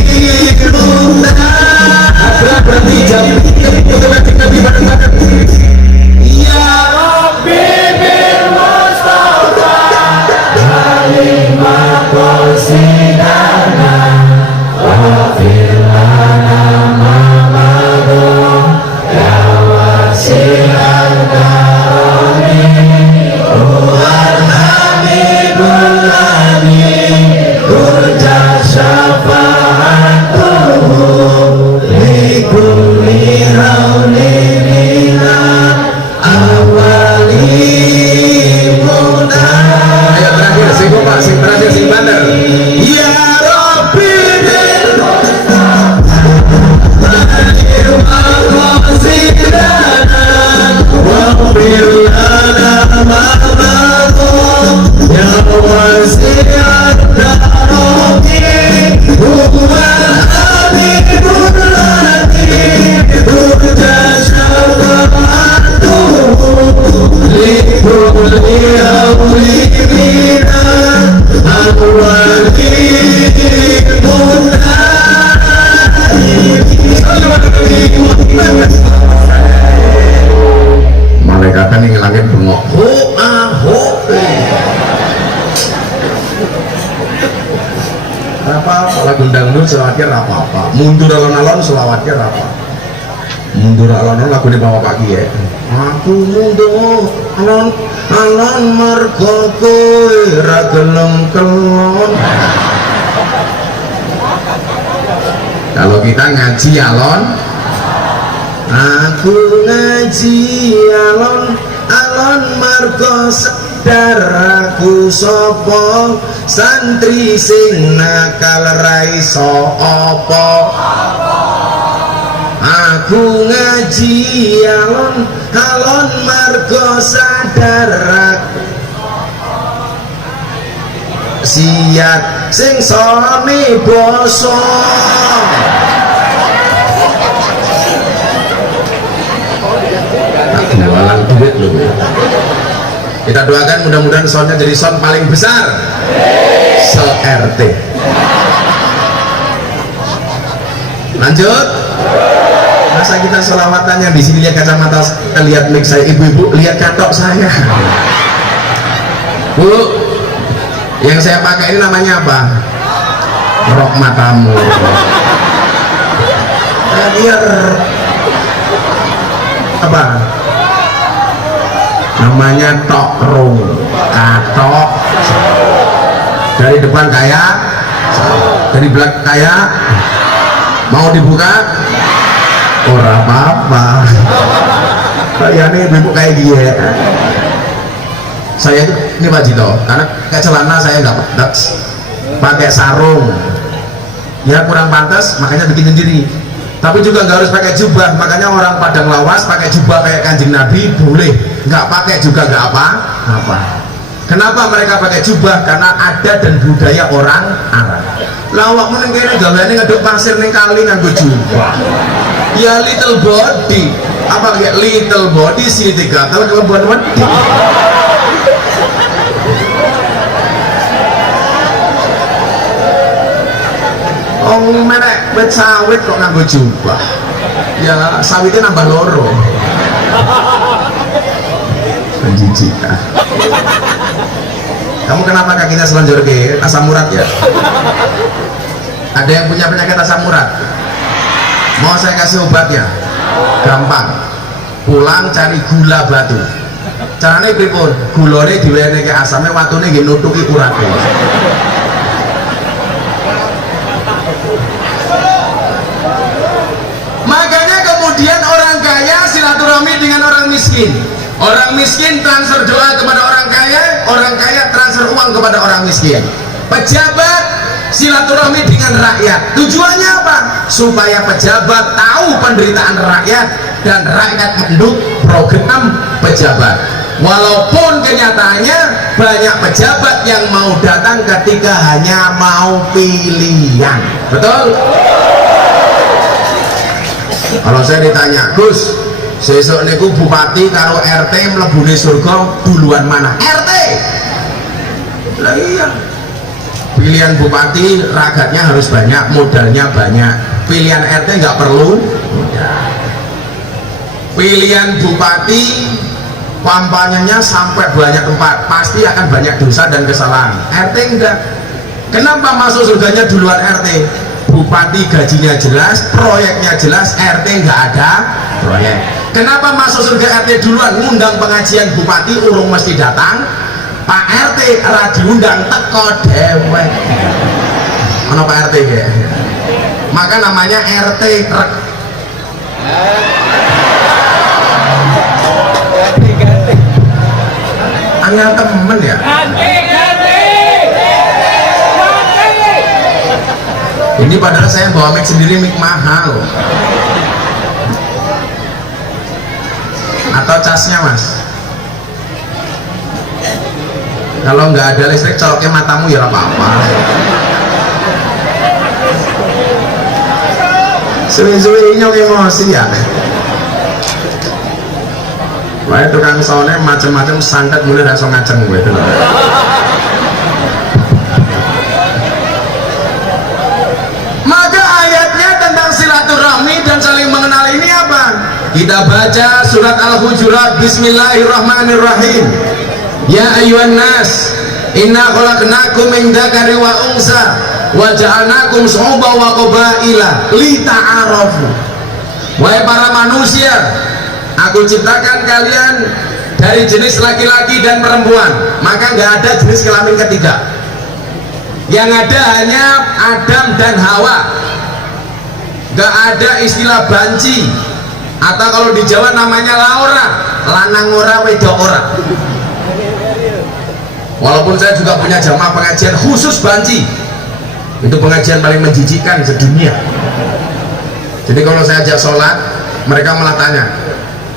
Malaikatan yang langit bengok apa lagu dangdut selawatnya apa-apa, mundur alon-alon selawatnya apa, mundur alon-alon lagu di bawah pagi ya, aku mundur alon-alon mergo kowe ra gelem kelon. Kalau kita ngaji alon, aku ngaji alon mergo sadar aku sapa, santri sing nakal ra iso apa. Aku ngaji alon mergo sadar aku siat sing sone basa. Jualan duit loh. Kita doakan mudah-mudahan soundnya jadi sound paling besar se-RT. Lanjut. Masa kita selawatan yang di sini lihat kacamata, lihat mic saya, ibu-ibu lihat katok saya. Bu, yang saya pakai ini namanya apa? Rok matamu. Biar apa? Namanya tokrung, katok. Dari depan kayak, dari belakang kayak. Mau dibuka? Ora apa-apa. Kayaknya ibu kayak dia. Saya itu ini Pak Jito, karena kayak celana saya nggak pakai sarung, ya kurang pantas, makanya bikin sendiri. Tapi juga nggak harus pakai jubah, makanya orang Padang Lawas pakai jubah kayak Kanjeng Nabi boleh, nggak pakai juga nggak apa-apa. Kenapa mereka pakai jubah? Karena adat dan budaya orang Arab. Lawak meneng kene gaweane ngaduk pasir ning kali nganggo jubah. Ya little body, apa kayak little body sih digatel kelebihan wedi. Oh menek wit sawit kok nganggo jubah. Ya sawitnya nambah loro. Penjijikan. Kamu kenapa kakinya selanjur ke asam urat ya? Ada yang punya penyakit asam urat? Mau saya kasih obatnya? Gampang. Pulang cari gula batu. Caranya pripun? Gulane diwenehke asamnya, watune nggih nutuki urate. Makanya kemudian orang kaya silaturahmi dengan orang miskin. Orang miskin transfer doa kepada orang kaya transfer uang kepada orang miskin. Pejabat silaturahmi dengan rakyat. Tujuannya apa? Supaya pejabat tahu penderitaan rakyat dan rakyat mendukung program pejabat. Walaupun kenyataannya banyak pejabat yang mau datang ketika hanya mau pilihan. Betul? Kalau saya ditanya, Gus, sesuk niku bupati karo RT mlebune surga duluan mana? RT. Lah iya. Pilihan bupati ragatnya harus banyak, modalnya banyak. Pilihan RT nggak perlu modal. Pilihan bupati kampanyenya sampai banyak tempat, pasti akan banyak dosa dan kesalahan. RT enggak. Kenapa masuk surganya duluan RT? Bupati gajinya jelas, proyeknya jelas, RT nggak ada proyek. Kenapa masuk surga RT duluan? Ngundang pengajian bupati urung mesti datang, Pak RT ora diundang teko dewek. Ono Pak RT ya. Maka namanya RT rek. Angel temen ya. Ini padahal saya bawa mic sendiri, mic mahal. Atau casnya mas? Kalau nggak ada listrik coloknya matamu ya apa-apa. Suwi-suwi nyok emosi ya. Wah tukang soalnya macam-macam santet mulai rasa ngaceng gue itu. Maka ayatnya tentang silaturahmi dan saling mengenal ini apa? Kita baca surat Al-Hujurat. Bismillahirrahmanirrahim. Ya ayyuhan nas, inna khalaqnakum min dzakari wa unsa wa ja'alnakum syu'uban wa qabaila lita'arafu. Wahai para manusia, aku ciptakan kalian dari jenis laki-laki dan perempuan, maka nggak ada jenis kelamin ketiga. Yang ada hanya Adam dan Hawa. Nggak ada istilah banci, atau kalau di Jawa namanya laura, lanang ora wedok ora. Walaupun saya juga punya jamaah pengajian khusus banci, itu pengajian paling menjijikan sedunia. Jadi kalau saya ajak sholat, mereka malah tanya,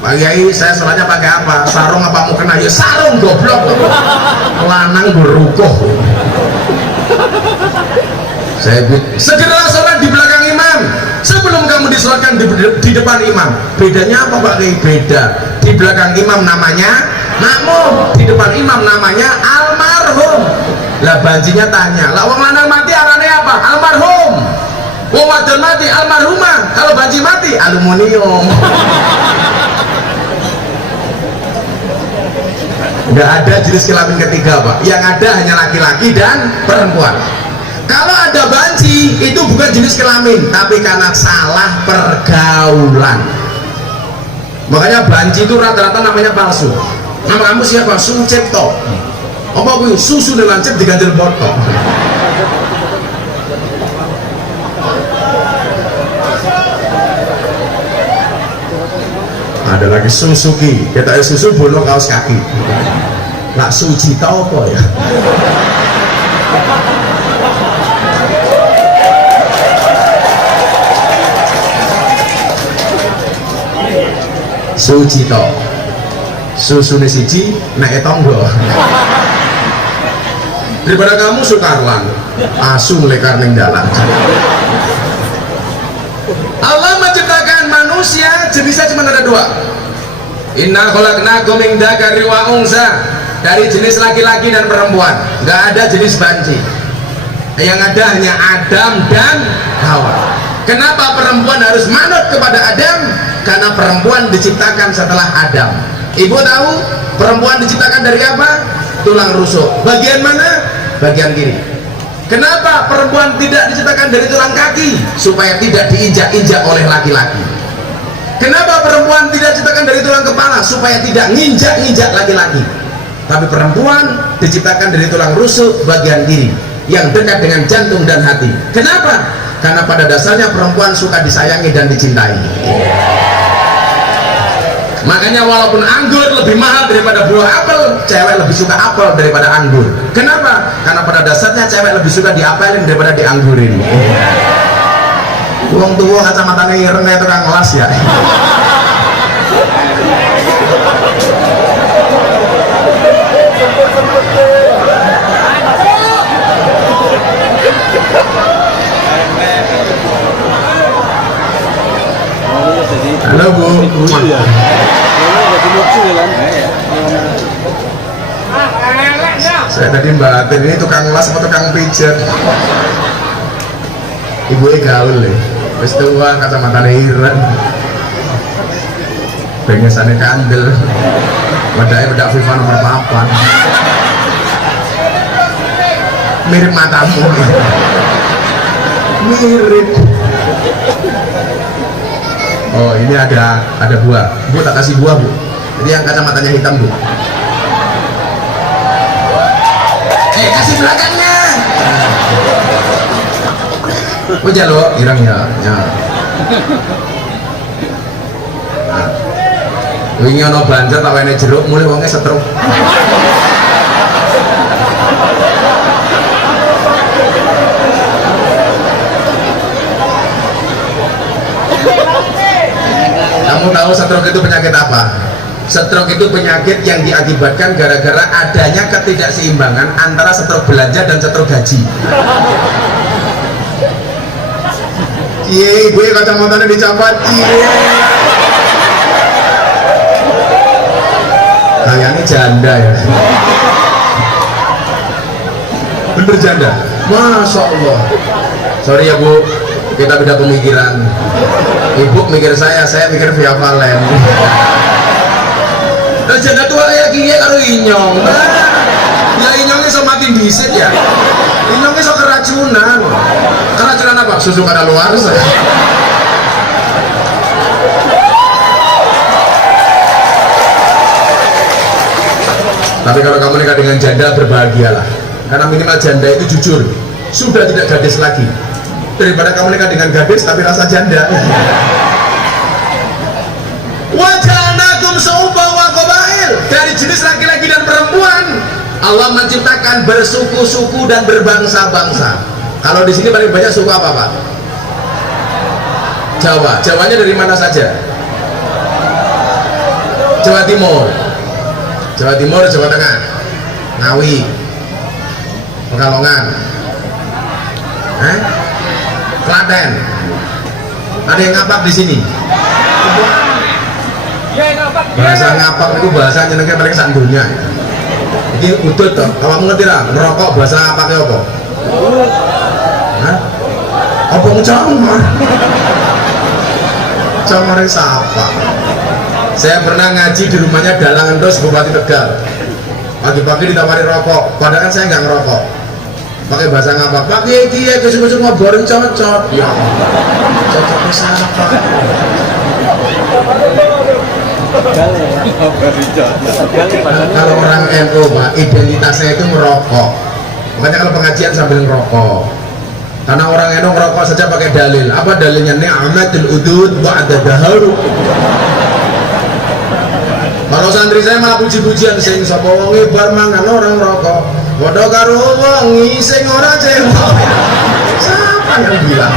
Pak Kiai, saya sholatnya pakai apa? Sarung apa mau kena? Ya sarung goblok. Lanang berukuh. Saya bilang, segeralah sholat di belakang imam sebelum kamu disolatkan di depan imam. Bedanya apa Pak Kiai? Beda. Di belakang imam namanya makmum, di depan imam namanya almarhum. Lah bancinya tanya, lah wong lanang mati arane apa? Almarhum. Wong wadon mati almarhumah. Kalau banci mati aluminium. Nggak ada jenis kelamin ketiga Pak. Yang ada hanya laki-laki dan perempuan. Kalau ada banci itu bukan jenis kelamin, tapi karena salah pergaulan. Makanya banci itu rata-rata namanya palsu. Nama kamu siapa? Sucipto. Apa bu? Susu dengan cip diganjel botol. Ada lagi Suzuki, kita susu bono kaos kaki. Nak suci tau apa ya? Suci to, susu nih siji, naik tonggo. Daripada kamu Sukarlan, asu lekar ning dalan. Allah menciptakan manusia jenisnya cuma ada dua. Inna khalaqnakum min dzakari wa unsa, dari jenis laki-laki dan perempuan. Nggak ada jenis banci. Yang ada hanya Adam dan Hawa. Kenapa perempuan harus manut kepada Adam? Karena perempuan diciptakan setelah Adam. Ibu tahu perempuan diciptakan dari apa? Tulang rusuk. Bagian mana? Bagian kiri. Kenapa perempuan tidak diciptakan dari tulang kaki? Supaya tidak diinjak-injak oleh laki-laki. Kenapa perempuan tidak diciptakan dari tulang kepala? Supaya tidak nginjak-injak laki-laki. Tapi perempuan diciptakan dari tulang rusuk bagian kiri, yang dekat dengan jantung dan hati. Kenapa? Karena pada dasarnya perempuan suka disayangi dan dicintai. Makanya walaupun anggur lebih mahal daripada buah apel, cewek lebih suka apel daripada anggur. Kenapa? Karena pada dasarnya cewek lebih suka diapelin daripada dianggurin. Wong tua kacamatanya ireng kayak tukang las ya. Halo Bu. Saya tadi Mbak Atin ini tukang las atau tukang pijat? Ibu gaul ya. Wis tua kacamatanya ireng. Bengesannya kandel. Wadahnya bedak FIFA nomor 8. Mirip matamu. Mirip. Oh ini ada buah. Bu tak kasih buah Bu. Jadi yang kacamatanya hitam Bu. Kasih belakangnya. Oh jalo, irang ya. Nah, wingi ana banjir tak wene jeruk mulai wonge setruk. Kamu tahu stroke itu penyakit apa? Stroke itu penyakit yang diakibatkan gara-gara adanya ketidakseimbangan antara stroke belanja dan stroke gaji. Iya, gue kacamatanya dicopot. Iya. Kayaknya janda ya. Bener janda. Masya Allah. Sorry ya Bu, kita beda pemikiran. Ibu mikir saya mikir via Valen. Terus janda tua kayak gini karo inyong. Ya inyongnya so mati disit ya. Inyongnya so keracunan. Keracunan apa? Susu kadaluarsa. Tapi kalau kamu nikah dengan janda, berbahagialah. Karena minimal janda itu jujur, sudah tidak gadis lagi. Daripada kamu nikah dengan gadis tapi rasa janda. Wajanakum seuba wa qabail, dari jenis laki-laki dan perempuan Allah menciptakan bersuku-suku dan berbangsa-bangsa. Kalau di sini paling banyak suku apa Pak? Jawa. Jawanya dari mana saja? Jawa Timur, Jawa Timur, Jawa Tengah, Ngawi, Pekalongan, Klaten. Ada yang ngapak di sini? Bahasa ngapak itu bahasa nyenengnya paling sak dunia. Ini udut toh. Kalau mengerti lah, merokok bahasa ngapaknya apa? Hah? Apa ngecamar? Camar siapa? Saya pernah ngaji di rumahnya Dalang Endos, Bupati Tegal. Pagi-pagi ditawari rokok, padahal kan saya nggak ngerokok. Pakai bahasa ngapak, Pak Kiai kesuk-kesuk ngobrolin cocok. Ya, cocoknya siapa? Kalau orang NU Pak, identitasnya itu merokok. Makanya kalau pengajian sambil ngerokok. Karena orang NU ngerokok saja pakai dalil. Apa dalilnya? Ni'matul udud ba'da daharu. Kalau santri saya malah puji-pujian, sing sapa wonge bar mangan orang rokok, padha karo wong sing ora cebok. Siapa yang bilang?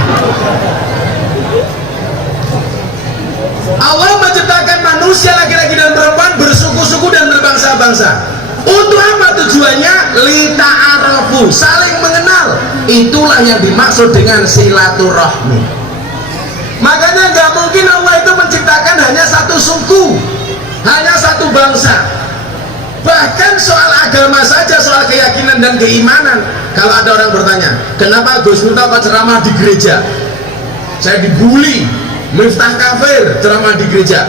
Allah menciptakan manusia laki-laki dan perempuan bersuku-suku dan berbangsa-bangsa. Untuk apa tujuannya? Lita'arafu, saling mengenal. Itulah yang dimaksud dengan silaturahmi. Makanya nggak mungkin Allah itu menciptakan hanya satu suku, hanya satu bangsa. Bahkan soal agama saja, soal keyakinan dan keimanan. Kalau ada orang bertanya, kenapa Gus Miftah kok ceramah di gereja? Saya dibully, Miftah kafir ceramah di gereja.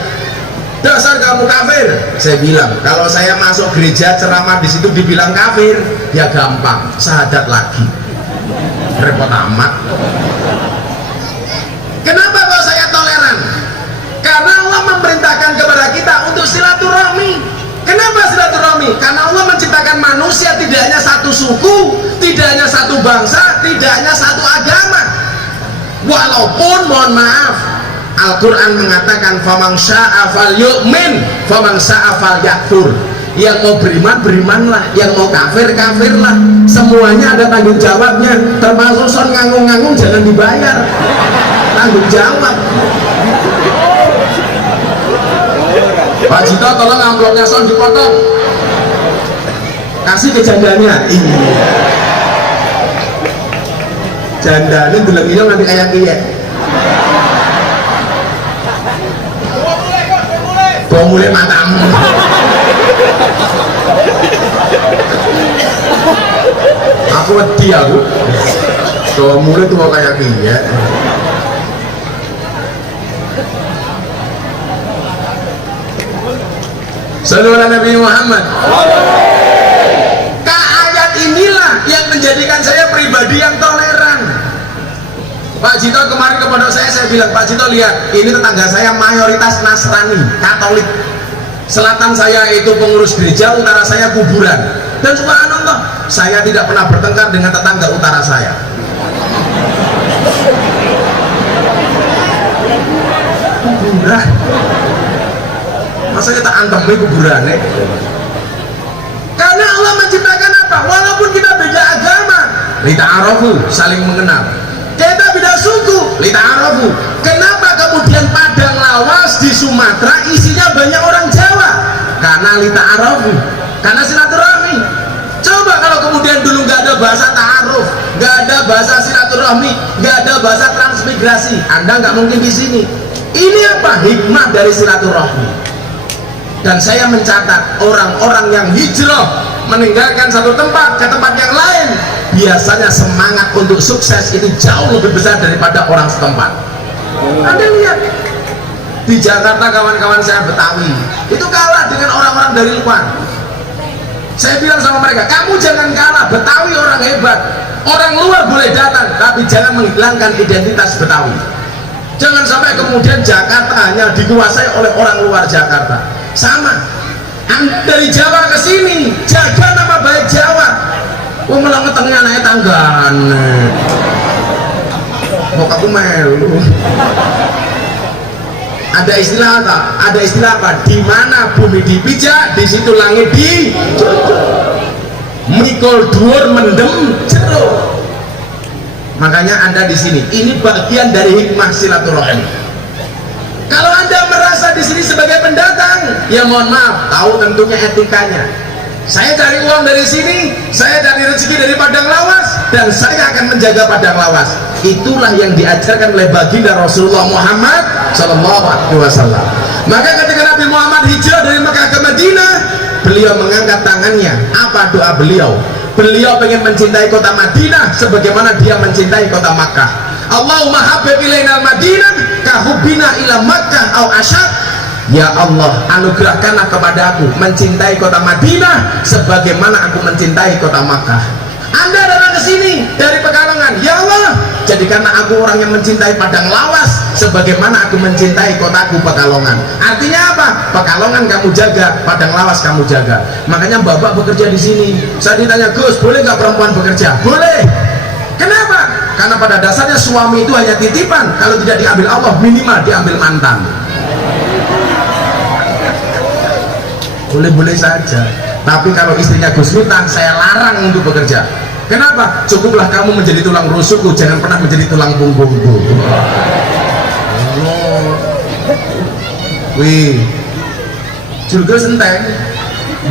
Dasar kamu kafir. Saya bilang, kalau saya masuk gereja ceramah di situ dibilang kafir, ya gampang, syahadat lagi. Repot amat. Kenapa kok saya toleran? Karena Allah memerintahkan kepada kita untuk silaturahmi. Kenapa silaturahmi? Karena Allah menciptakan manusia tidak hanya satu suku, tidak hanya satu bangsa, tidak hanya satu agama. Walaupun mohon maaf, Al-Quran mengatakan faman sya'a falyu'min faman sya'a falyakfur. Yang mau beriman, berimanlah. Yang mau kafir, kafirlah. Semuanya ada tanggung jawabnya. Termasuk son nganggung-nganggung jangan dibayar. Tanggung jawab. Pak Jito tolong amplopnya son dipotong. Kasih ke jandanya. Iya. Jandanya gelem ini nanti kayak kiye. Bawa mulai matamu. Aku wedi aku. Bawa mulai tuh mau kayak kiye. Sallallahu Nabi Muhammad. Ayat inilah yang menjadikan saya pribadi yang toleran. Pak Jito kemarin kepada saya bilang, Pak Jito lihat, ini tetangga saya mayoritas Nasrani, Katolik. Selatan saya itu pengurus gereja, utara saya kuburan. Dan subhanallah, saya tidak pernah bertengkar dengan tetangga utara saya. Kuburan. Masa kita antem kuburannya? Karena Allah menciptakan apa? Walaupun kita beda agama, lita'arafu, saling mengenal. Kita beda suku, lita'arafu. Kenapa kemudian Padang Lawas di Sumatera isinya banyak orang Jawa? ta'arufu, karena silaturahmi. Coba kalau kemudian dulu nggak ada bahasa ta'aruf, nggak ada bahasa silaturahmi, nggak ada bahasa transmigrasi, Anda nggak mungkin di sini. Ini apa? Hikmah dari silaturahmi. Dan saya mencatat orang-orang yang hijrah meninggalkan satu tempat ke tempat yang lain, biasanya semangat untuk sukses itu jauh lebih besar daripada orang setempat. Anda lihat di Jakarta, kawan-kawan saya Betawi itu kalah dengan orang-orang dari luar. Saya bilang sama mereka, kamu jangan kalah, Betawi orang hebat, orang luar boleh datang, tapi jangan menghilangkan identitas Betawi. Jangan sampai kemudian Jakarta hanya dikuasai oleh orang luar Jakarta. Sama, dari Jawa ke sini jaga nama baik Jawa. Malah ngetengnya naik tanggan, mau aku melu. Ada istilah apa? Ada istilah apa? Di mana bumi dipijak, di situ langit dicocok. Mikul dhuwur mendem jero. Makanya Anda di sini. Ini bagian dari hikmah silaturahmi. Kalau Anda merasa di sini sebagai pendatang, ya mohon maaf, tahu tentunya etikanya. Saya cari uang dari sini, saya cari rezeki dari padang lawas, dan saya akan menjaga padang lawas. Itulah yang diajarkan oleh baginda Rasulullah Muhammad SAW. Maka ketika Nabi Muhammad hijrah dari Mekah ke Madinah, beliau mengangkat tangannya. Apa doa beliau? Beliau ingin mencintai kota Madinah sebagaimana dia mencintai kota Makkah. Allahumma habib ilainal Madinah kahubbina ila Makkah au asyad. Ya Allah, anugerahkanlah kepada aku mencintai kota Madinah sebagaimana aku mencintai kota Makkah. Anda datang ke sini dari Pekalongan, ya Allah, jadikanlah aku orang yang mencintai padang lawas sebagaimana aku mencintai kotaku Pekalongan. Artinya apa? Pekalongan kamu jaga, padang lawas kamu jaga. Makanya bapak bekerja di sini. Saya ditanya, Gus, boleh nggak perempuan bekerja? Boleh. Kenapa? Karena pada dasarnya suami itu hanya titipan. Kalau tidak diambil Allah, minimal diambil mantan. Boleh-boleh saja. Tapi kalau istrinya Gus Miftah, saya larang untuk bekerja. Kenapa? Cukuplah kamu menjadi tulang rusukku, jangan pernah menjadi tulang punggungku. Wih, juga senteng,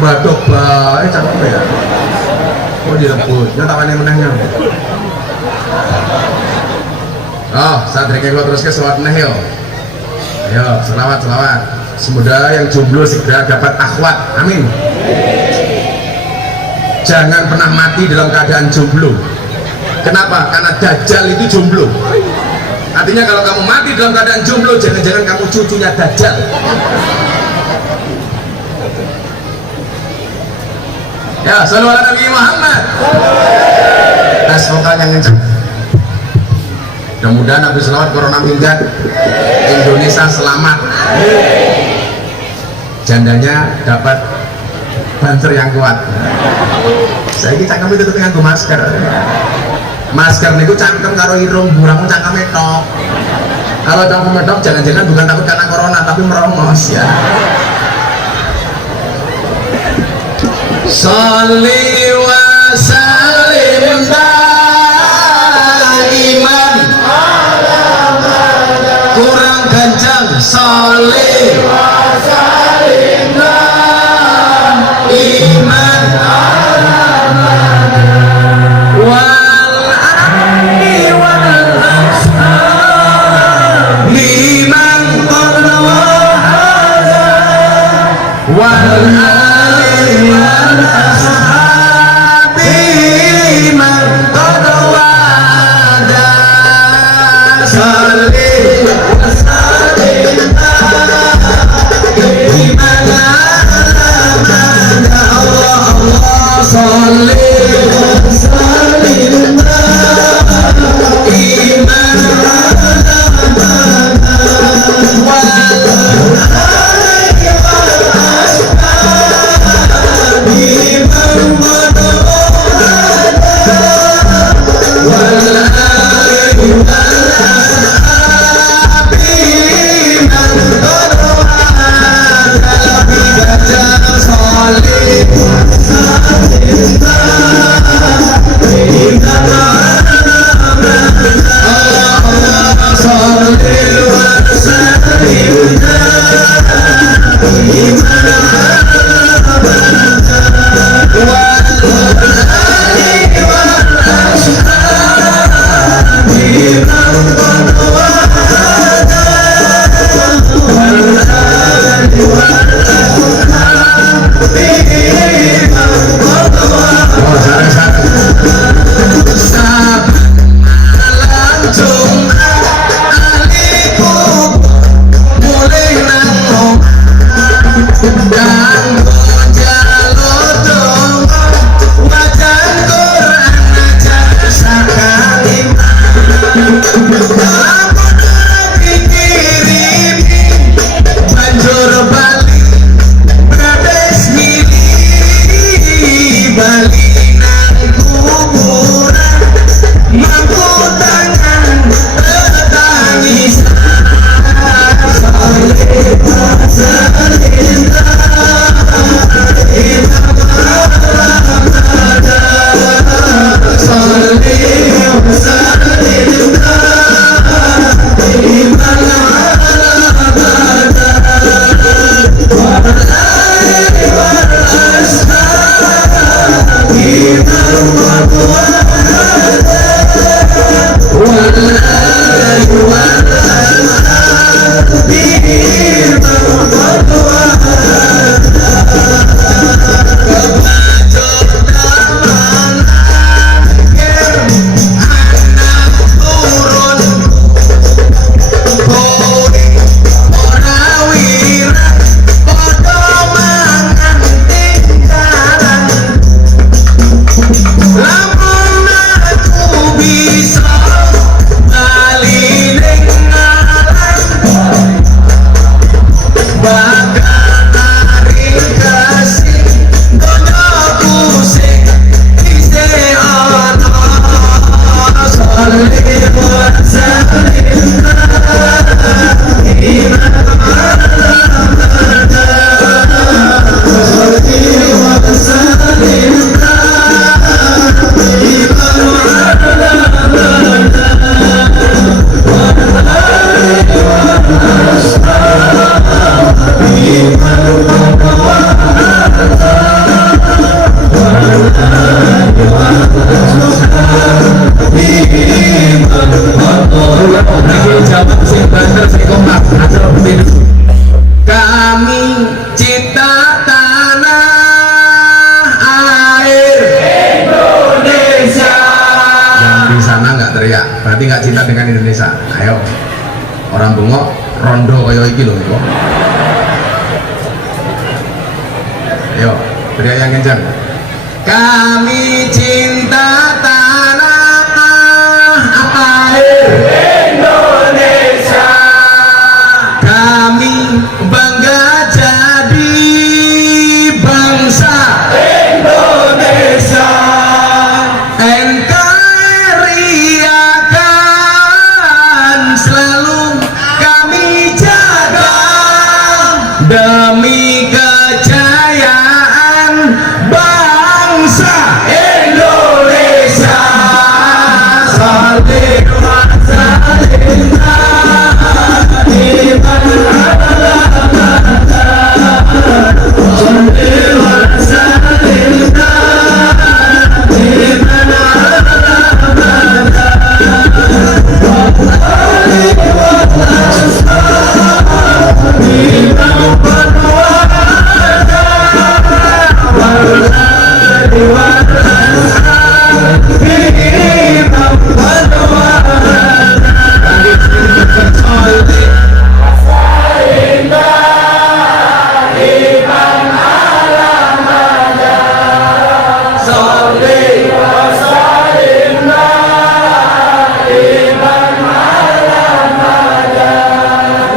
badok bae cakep ya. Oh direbut, nyatakannya menangnya. Oh, saat rekeng lo terus ke selawat meneh yo. Ayo, selawat. Semoga yang jomblo segera dapat akhwat. Amin. Jangan pernah mati dalam keadaan jomblo. Kenapa? Karena Dajjal itu jomblo. Artinya kalau kamu mati dalam keadaan jomblo, jangan-jangan kamu cucunya Dajjal. Ya, sallu ala Nabi Muhammad. Tes vokal yang kencang. Mudah-mudahan Nabi selawat corona minggat, Indonesia selamat. Jandanya dapat banter yang kuat. Saya ini cangkem itu dengan masker. Masker itu cangkem karo irung, burangmu cangkem tok. Kalau cangkem tok, jangan-jangan bukan takut karena corona, tapi merongos ya. Sholli wa sallim daiman. Kurang kencang. Sholli wa sallim daiman wal ali wal ashab liman qadra wal ali wal ashab Kami cinta tanah air Indonesia. Yang di sana nggak teriak, berarti nggak cinta dengan Indonesia. Ayo, orang bengok rondo koyo iki lho kok. Ayo, teriak yang kencang. Kami cinta tanah air Indonesia. Kami bangga jadi bangsa Indonesia. NKRI akan selalu kami jaga demi kejayaan bangsa Indonesia. Salih wa sallim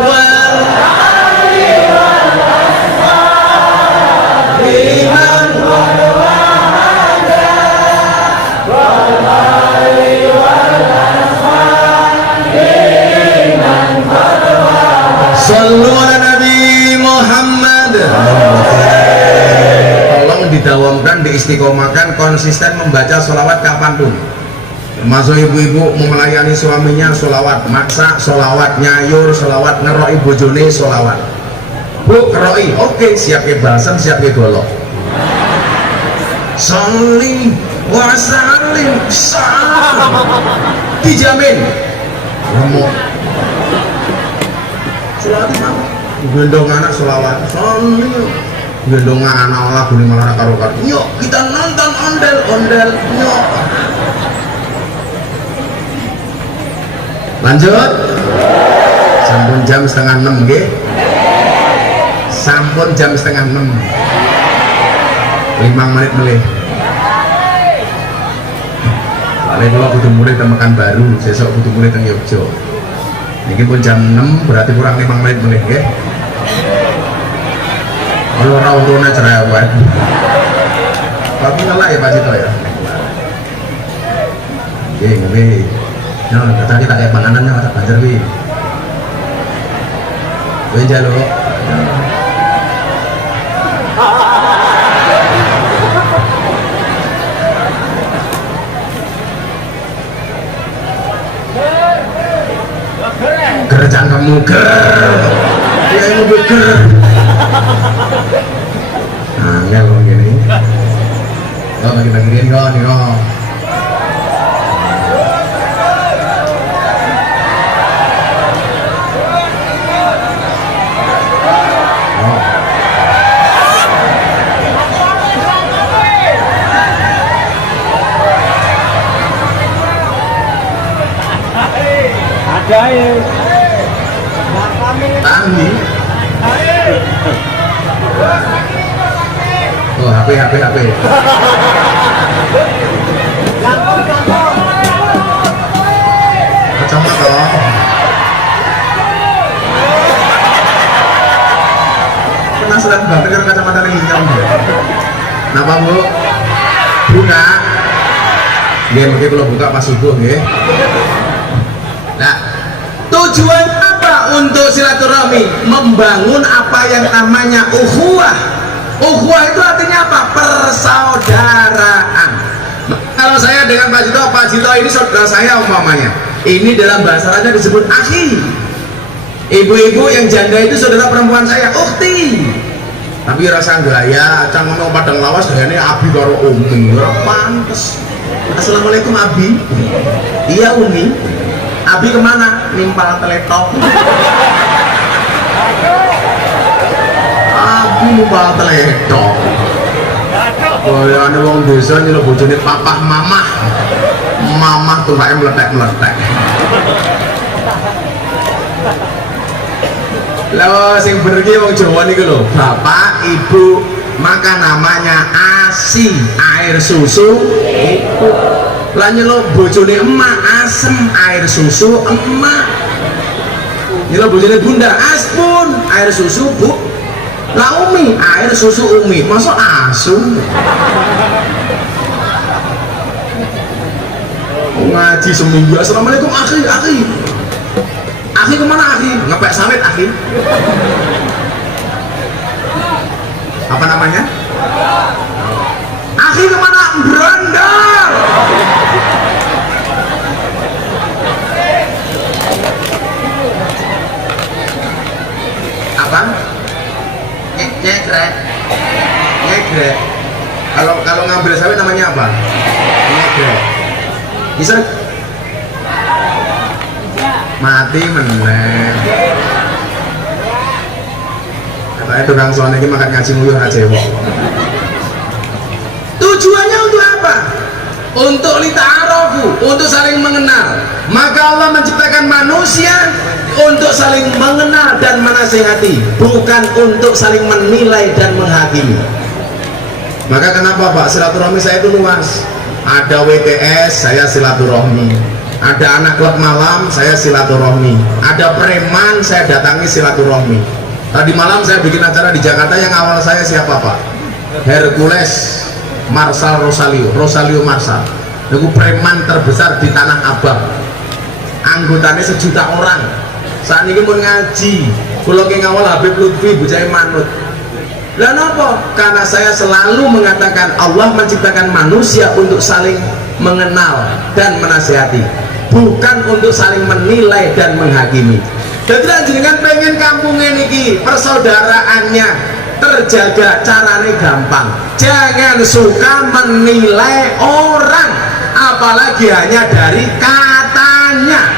Sallu ala Nabi Muhammad. Tolong didawamkan, diistiqomahkan, konsisten membaca sholawat kapanpun. Termasuk ibu-ibu mau melayani suaminya sholawat, maksa sholawat, nyayur sholawat, ngeroi bojone sholawat. Bu ngeroi, oke, siap ke balsam, siap ke golok. Sholli wa sallim, dijamin remuk. Sholawat mau gendong anak sholawat, sholli gendong anak lagu ini malah karo-karo. Yuk kita nonton ondel-ondel, yuk. Lanjut. Sampun jam setengah 6 nggih. Sampun jam setengah 6. 5 menit melih. Soalnya kalau kudu mulai temekan baru, besok kudu mulai teng Yogyo. Ini pun jam 6, berarti kurang 5 menit melih nggih. Kalau ora urune cerewet. Tapi ngelak ya Pak Cito ya. Nggih, nggih. Nah, tadi tak kayak panganannya mata banjar wi. Kowe njaluk. Kerjaan kamu ger. Ya ini ger. Angel kok gini. Oh, bagi-bagiin kok nih kok. Tani. Oh, HP. Kacamata. Penasaran banget dengan kacamata ini kamu. Napa Bu? Buka. Nggih, mungkin kalau buka pas subuh nggih. Nah, tujuan apa untuk silaturahmi? Membangun apa yang namanya ukhuwah. Ukhuwah itu artinya apa? Persaudaraan. Kalau saya dengan Pak Cito ini saudara saya umpamanya. Ini dalam bahasa Arabnya disebut akhi. Ibu-ibu yang janda itu saudara perempuan saya, ukhti. Tapi rasa gaya, cang ngomong padang lawas gayane abi karo umi, ora pantes. Assalamualaikum Abi. Iya Umi. Abi kemana? Nimpal teletok. Abi nimpal teletok. Kayane wong desa nyeluk bojone papah mamah. Mamah tuh kayak meletek-meletek. Lah sing bener ki wong Jawa niku lho, bapak, ibu, maka namanya ASI, air susu ibu. Lah nyeluk bojone emak, asem, air susu emak. Nyeluk bojone bunda, aspun, air susu bu. Lah umi, air susu umi, masa asum. Ngaji seminggu, assalamualaikum akhi, akhi. Akhi kemana akhi? Ngepek sawit akhi. Apa namanya? Akhi kemana? Berandal. Apa? Nyegrek. Nyegrek. Kalau ngambil sawit namanya apa? Nyegrek. Bisa mati meneh. Katanya tukang soal ini makan ngaji mulu aja ya. Tujuannya untuk apa? Untuk lita'arofu, untuk saling mengenal. Maka Allah menciptakan manusia untuk saling mengenal dan menasihati, bukan untuk saling menilai dan menghakimi. Maka kenapa Pak, silaturahmi saya itu luas. Ada WTS, saya silaturahmi. Ada anak klub malam, saya silaturahmi. Ada preman, saya datangi silaturahmi. Tadi malam saya bikin acara di Jakarta, yang awal saya siapa Pak? Hercules Marsal Rosalio Marsal. Itu preman terbesar di Tanah Abang. Anggotanya 1 juta orang. Saat ini pun ngaji. Kalau yang awal Habib Lutfi bujai manut. Dan apa? Karena saya selalu mengatakan Allah menciptakan manusia untuk saling mengenal dan menasihati, bukan untuk saling menilai dan menghakimi. Jadi jenengan pengen kampungnya niki persaudaraannya terjaga, caranya gampang. Jangan suka menilai orang, apalagi hanya dari katanya.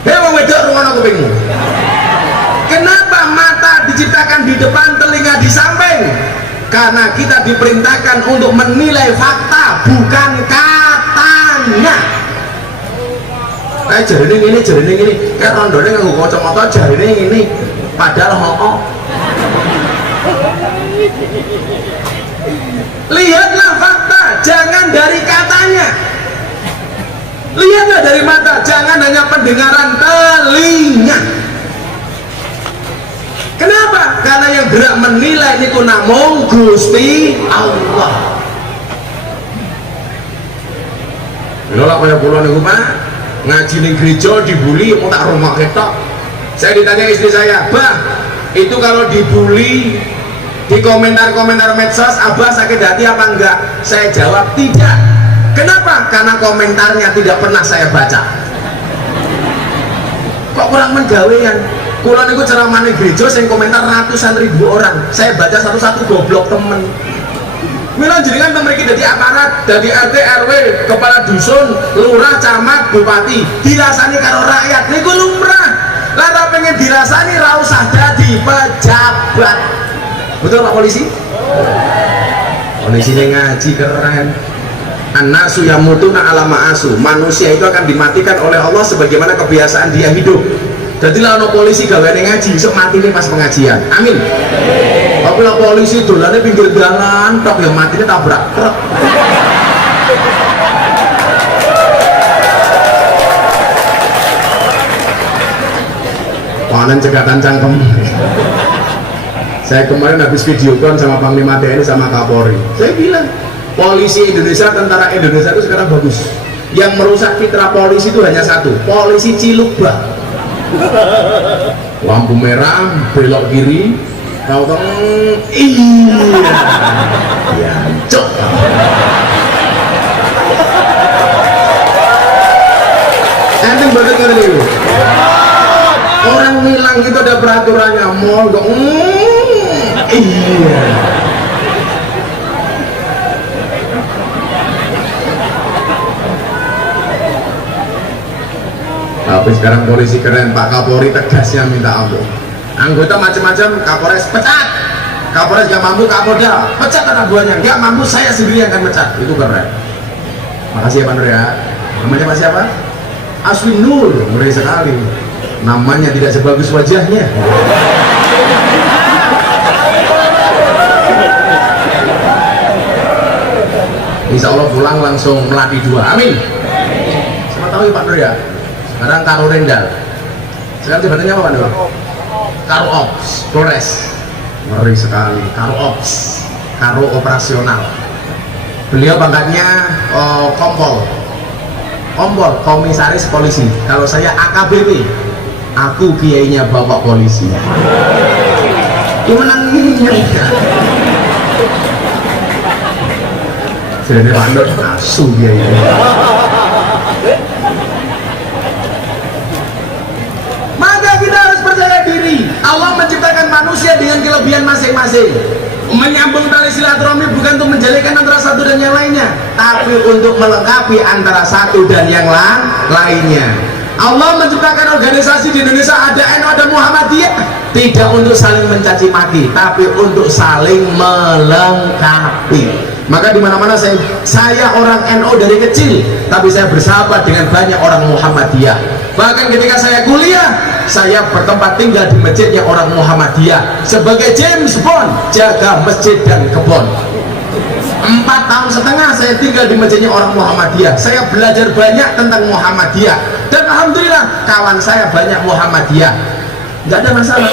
Hei wong wedok rungono kupingmu. Kenapa mata diciptakan di depan, telinga di samping? Karena kita diperintahkan untuk menilai fakta, bukan katanya. Jarine ini, kayak rondone nganggo kacamata jarine ini, padahal hooh. Lihatlah fakta, jangan dari katanya. Lihatlah dari mata, jangan hanya pendengaran telinga. Kenapa? Karena yang berhak menilai niku namung Gusti Allah. Lha lha kaya kula niku Pak, ngaji ning gereja dibully mau tak rumah ketok. Saya ditanya istri saya, "Bah, itu kalau dibully di komentar-komentar medsos, Abah sakit hati apa enggak?" Saya jawab, "Tidak." Kenapa? Karena komentarnya tidak pernah saya baca. Kok kurang menggawean? Kula niku ceramah ning gereja sing komentar ratusan ribu orang. Saya baca satu-satu goblok temen. Mila jenengan memiliki dari aparat, dari RT RW, kepala dusun, lurah, camat, bupati, dirasani karo rakyat. Niku lumrah. Lara pengen dirasani ra usah dadi pejabat. Betul Pak Polisi? Polisinya ngaji keren. An-nasu yamutuna ala ma'asu. Manusia itu akan dimatikan oleh Allah sebagaimana kebiasaan dia hidup. Jadi lah no polisi gaweane ngaji, sok mati nih pas pengajian. Amin. Tapi lah polisi dolannya pinggir jalan, tok yang mati tabrak truk. Panen cegatan cangkem. Saya kemarin habis videocon sama Panglima TNI sama Kapolri. Saya bilang, polisi Indonesia, tentara Indonesia itu sekarang bagus. Yang merusak citra polisi itu hanya satu, polisi Cilukba. Lampu merah, belok kiri, tahu-tahu iya, ya cok. Enteng banget kan itu. Orang bilang itu ada peraturannya, mau dong, iya. Tapi sekarang polisi keren, Pak Kapolri tegasnya minta ampun. Anggota macam-macam, Kapolres pecat. Kapolres gak mampu, Kapolda pecat anak buahnya. Gak mampu, saya sendiri yang akan pecat. Itu keren. Makasih ya Pak Nur ya. Namanya Pak siapa? Aswin Nur, ngeri sekali. Namanya tidak sebagus wajahnya. Insya Allah pulang langsung melatih 2. Amin. Sama tahu ya Pak Nur ya. Sekarang Karo Rendal. Sekarang jabatannya apa Pak Nur? Karo Ops, Polres. Ngeri sekali. Karo Ops, Karo Operasional. Beliau pangkatnya Kompol. Kompol, Komisaris Polisi. Kalau saya AKBP, aku kiainya Bapak Polisi. Gimana nih? Jadi Pak Nur asu dia ini. Maka kita harus percaya diri. Allah menciptakan manusia dengan kelebihan masing-masing. Menyambung tali silaturahmi bukan untuk menjadikan antara satu dan yang lainnya, tapi untuk melengkapi antara satu dan yang lainnya. Allah menciptakan organisasi di Indonesia, ada NU, ada Muhammadiyah, tidak untuk saling mencaci maki, tapi untuk saling melengkapi. Maka di mana-mana saya orang NU dari kecil, tapi saya bersahabat dengan banyak orang Muhammadiyah. Bahkan ketika saya kuliah, saya bertempat tinggal di masjidnya orang Muhammadiyah sebagai James Bond, jaga masjid dan kebun. 4,5 tahun saya tinggal di masjidnya orang Muhammadiyah. Saya belajar banyak tentang Muhammadiyah, dan alhamdulillah kawan saya banyak Muhammadiyah. Nggak ada masalah.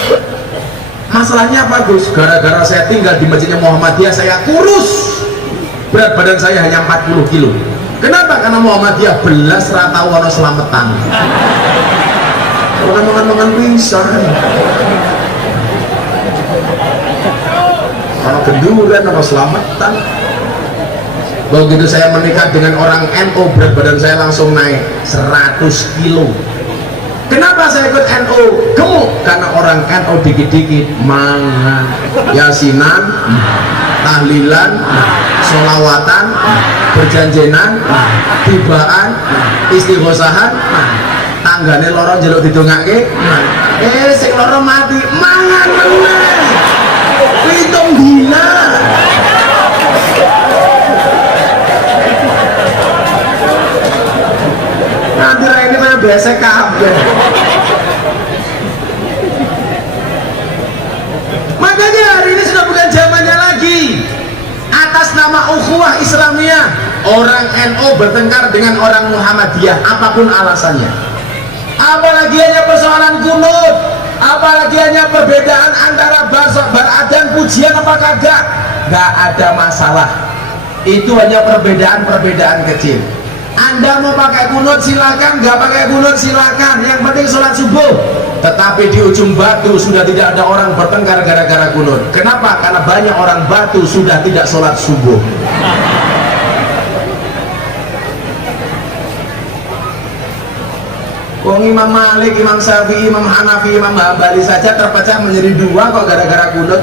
Masalahnya apa Gus? Gara-gara saya tinggal di masjidnya Muhammadiyah, saya kurus. Berat badan saya hanya 40 kilo. Kenapa? Karena Muhammadiyah belas rata wono selametan. Mangan-mangan pisan. Kalau genduran apa selametan. Begitu saya menikah dengan orang NU, berat badan saya langsung naik 100 kilo. Kenapa saya ikut NU? Gemuk. Karena orang NU dikit-dikit mangan yasinan, tahlilan, sholawatan, berjanjenan, tibaan, istighosahan, tanggane loro njaluk didongake, sing loro mati mangan meneh. Pitung dina. Nanti ini saya biasa kabeh. Makanya hari ini sudah bukan zamannya lagi. Atas nama ukhuwah Islamiyah, orang NU bertengkar dengan orang Muhammadiyah, apapun alasannya. Apalagi hanya persoalan kunut, apalagi hanya perbedaan antara beradan pujian apa kagak, nggak ada masalah. Itu hanya perbedaan kecil. Anda mau pakai kunut silakan, nggak pakai kunut silakan, yang penting sholat subuh. Tetapi di ujung Batu sudah tidak ada orang bertengkar gara-gara kunut. Kenapa? Karena banyak orang Batu sudah tidak sholat subuh. Wong Imam Malik, Imam Syafi'i, Imam Hanafi, Imam Hambali saja terpecah menjadi 2 kok gara-gara kunut.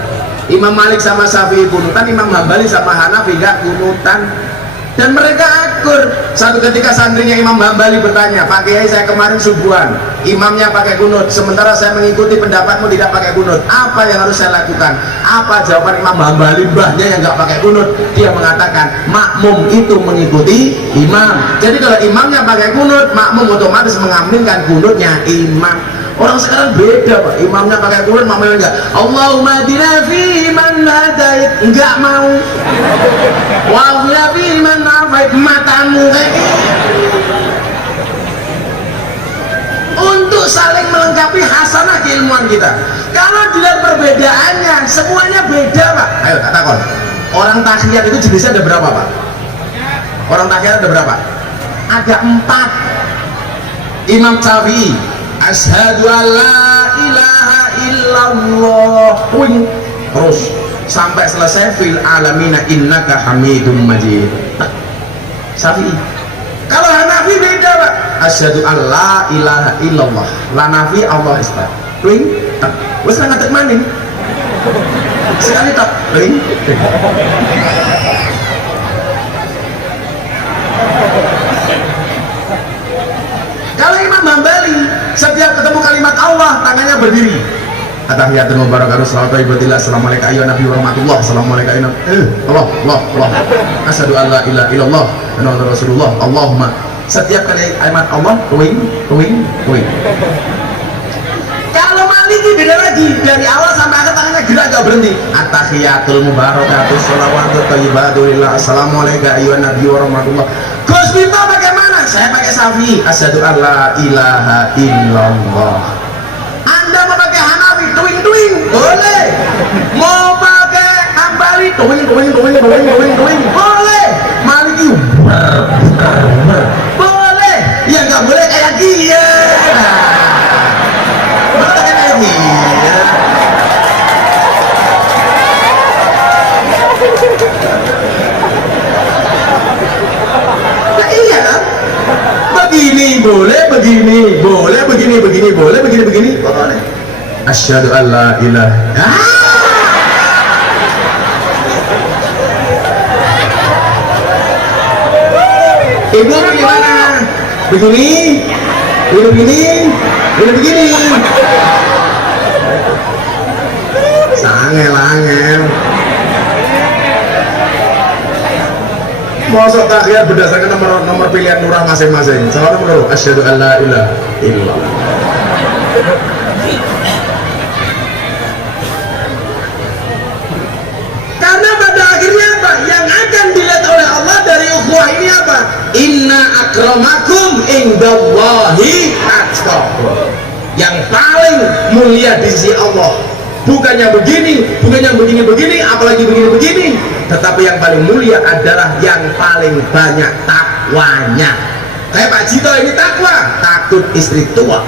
Imam Malik sama Syafi'i kunutan, Imam Hambali sama Hanafi gak kunutan. Dan mereka akur. Satu ketika santrinya Imam Hambali bertanya, Pak Kiai saya kemarin subuhan, imamnya pakai kunut, sementara saya mengikuti pendapatmu tidak pakai kunut, apa yang harus saya lakukan? Apa jawaban Imam Hambali, mbahnya yang nggak pakai kunut? Dia mengatakan, makmum itu mengikuti imam. Jadi kalau imamnya pakai kunut, makmum otomatis mengaminkan kunutnya imam. Orang sekarang beda Pak, imamnya pakai kunut, makmumnya enggak. Allahumma hadina fi man hadait, enggak mau. Wa fi man afait, matamu untuk saling melengkapi hasanah keilmuan kita. Kalau dilihat perbedaannya, semuanya beda Pak. Ayo tak takon, orang tahiyat itu jenisnya ada berapa Pak? Orang tahiyat ada berapa? Ada 4. Imam Syafi'i, asyhadu an la ilaha illallah, terus sampai selesai fil alamina innaka hamidum majid. Syafi'i. Kalau Hanafi beda Pak, asyhadu an la ilaha illallah, la nafi Allah isbat, ring wis ngadeg maning sekali tak ring. Kalau Imam Hambali Allah, tangannya berdiri. Atahiyatul mubarakatuh salawatu ibadillah. Assalamualaikum ayuhan nabi warahmatullah. Assalamualaikum ayuhan Allah. Asyhadu an la ilaha illallah wa anna muhammadar rasulullah. Allahumma. Setiap kali ayat Allah, tuing. Kalau Maliki beda lagi, dari awal sampai akhir tangannya gerak gak berhenti. Atahiyatul mubarakatuh salawatu ibadillah. Assalamualaikum ayuhan nabi warahmatullah. Gus Bito bagaimana? Saya pakai Syafi'i. Asyhadu an la ilaha illallah. Anda mau pakai Hanafi, tuing boleh. Mau pakai Hambali, tuing boleh. Maliki boleh. Ya nggak boleh kayak dia. Boleh kayak dia. Nah, iya kan? Begini boleh, begini boleh, begini boleh. Asyhadu an la ilaha. Ibu bagaimana? Begini. Angel. Mosok tahiyat berdasarkan nomor pilihan lurah masing-masing. Salah nomor asyhadu an la ilaha illallah. Karena pada akhirnya apa? Yang akan dilihat oleh Allah dari ukhuwah ini apa? Inna akramakum indallahi atqakum. Yang paling mulia di sisi Allah. Bukannya begini, apalagi begini, tetapi yang paling mulia adalah yang paling banyak takwanya. Kayak Pak Jito ini takwa, takut istri tua.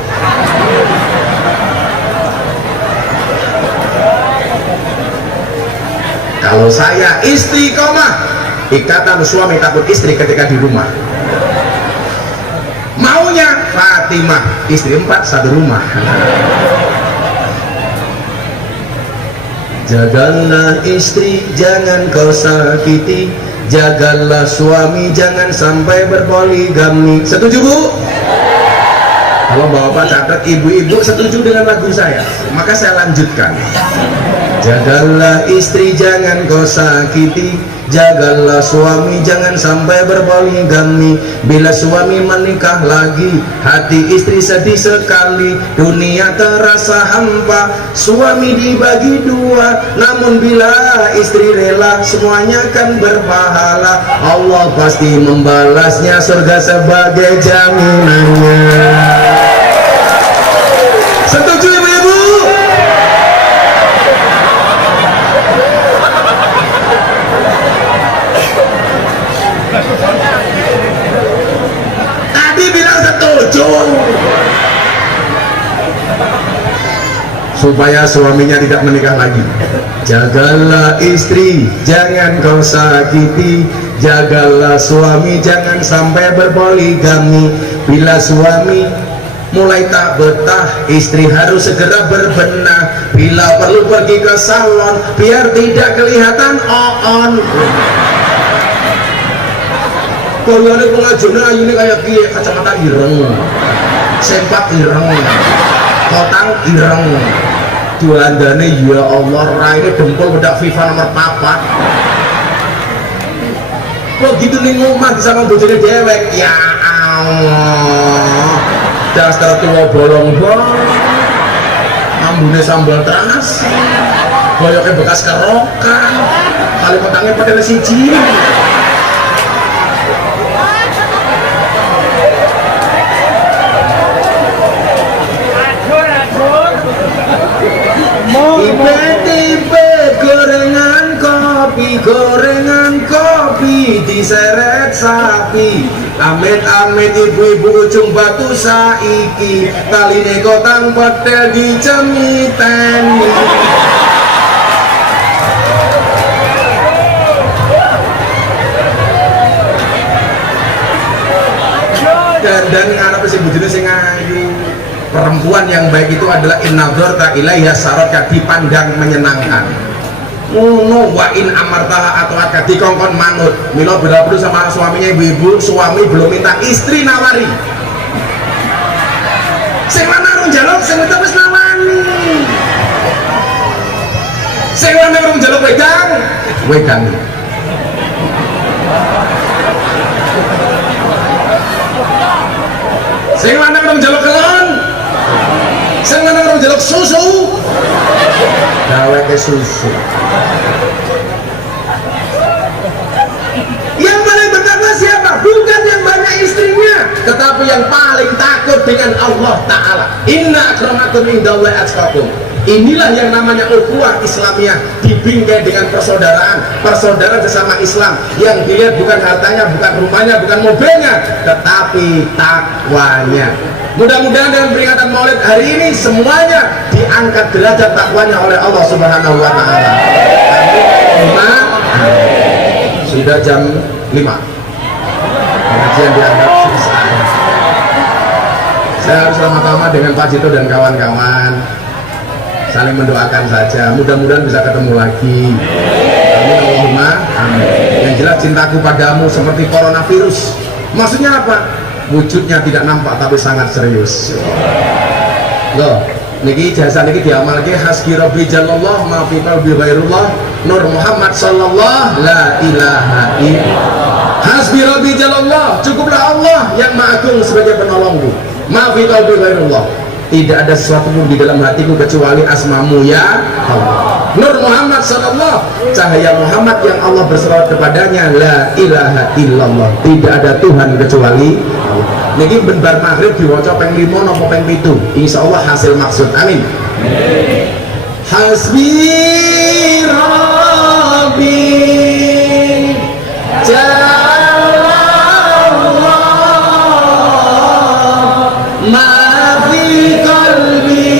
Kalau saya istiqomah, ikatan suami takut istri ketika di rumah. Maunya Fatimah, istri 4 satu rumah. Jagalah istri, jangan kau sakiti. Jagalah suami, jangan sampai berpoligami. Setuju Bu? Kalau bapak catat, ibu-ibu setuju dengan lagu saya, maka saya lanjutkan. Jagalah istri, jangan kau sakiti. Jagalah suami, jangan sampai berpoligami. Bila suami menikah lagi, hati istri sedih sekali. Dunia terasa hampa, suami dibagi dua. Namun bila istri rela, semuanya akan berpahala. Allah pasti membalasnya, surga sebagai jaminannya. Setuju ibu-ibu? Tadi bilang setuju. Supaya suaminya tidak menikah lagi. Jagalah istri, jangan kau sakiti. Jagalah suami, jangan sampai berpoligami. Bila suami mulai tak betah, istri harus segera berbenah. Bila perlu pergi ke salon, biar tidak kelihatan on. Kalau ada pengajuan ini kayak gini, kacamata ireng, sempak ireng, kotang ireng, jualannya ya Allah, raine dempul bedak FIFA nomor 4. Kok gitu nih ngomong sama bojone dewek, ya Allah, dasar tua bolong-bolong, ambune sambal terasi, boyoknya bekas kerokan, kali petangnya pakai siji. Tiba-tiba gorengan kopi diseret sapi. Amit-amit ibu-ibu ujung batu saiki, taline kotang pedel dicemiten. Dan ngarep sing bojone sing ayu. Perempuan yang baik itu adalah innadzarta ilaiha saraka, dipandang menyenangkan. Ngono wa in amartaha atau akad dikongkon manut. Mila berlaku sama suaminya ibu-ibu, suami belum minta, istri nawari. Sing lanang urung njaluk sing wedok wis nawani. Sing lanang urung njaluk wedang. Sing lanang urung njaluk kelon. Sing lanang urung njaluk susu. Daweke susu. Yang paling bertakwa siapa? Bukan yang banyak istrinya, tetapi yang paling takut dengan Allah Ta'ala. Inna akramakum indallahi atqakum. Inilah yang namanya ukhuwah Islamiyah, dibingkai dengan persaudaraan sesama Islam. Yang dilihat bukan hartanya, bukan rumahnya, bukan mobilnya, tetapi takwanya. Mudah-mudahan dengan peringatan Maulid hari ini semuanya diangkat derajat takwanya oleh Allah Subhanahu wa Ta'ala. Amin. Sudah jam 5 pengajian dianggap selesai. Saya harus lama-lama dengan Pak Jito dan kawan-kawan, saling mendoakan saja, mudah-mudahan bisa ketemu lagi. Amin Allahumma amin. Yang jelas cintaku padamu seperti coronavirus. Maksudnya apa? Wujudnya tidak nampak tapi sangat serius. Loh, niki jasa niki diamalke hasbi rabbi jallallah ma fi qalbi ghairullah Nur Muhammad sallallahu la ilaha illallah. Hasbi rabbi jallallah, cukuplah Allah yang maha agung sebagai penolongku. Ma fi qalbi ghairullah, tidak ada sesuatu pun di dalam hatiku kecuali asmamu ya Allah. Nur Muhammad sallallahu, cahaya Muhammad yang Allah berselawat kepadanya, la ilaha illallah, tidak ada Tuhan kecuali Allah. Niki benbar maghrib diwaca ping 5 napa ping 7, insyaallah hasil maksud. Amin. Hasbi rabbi jallallah ma fi qalbi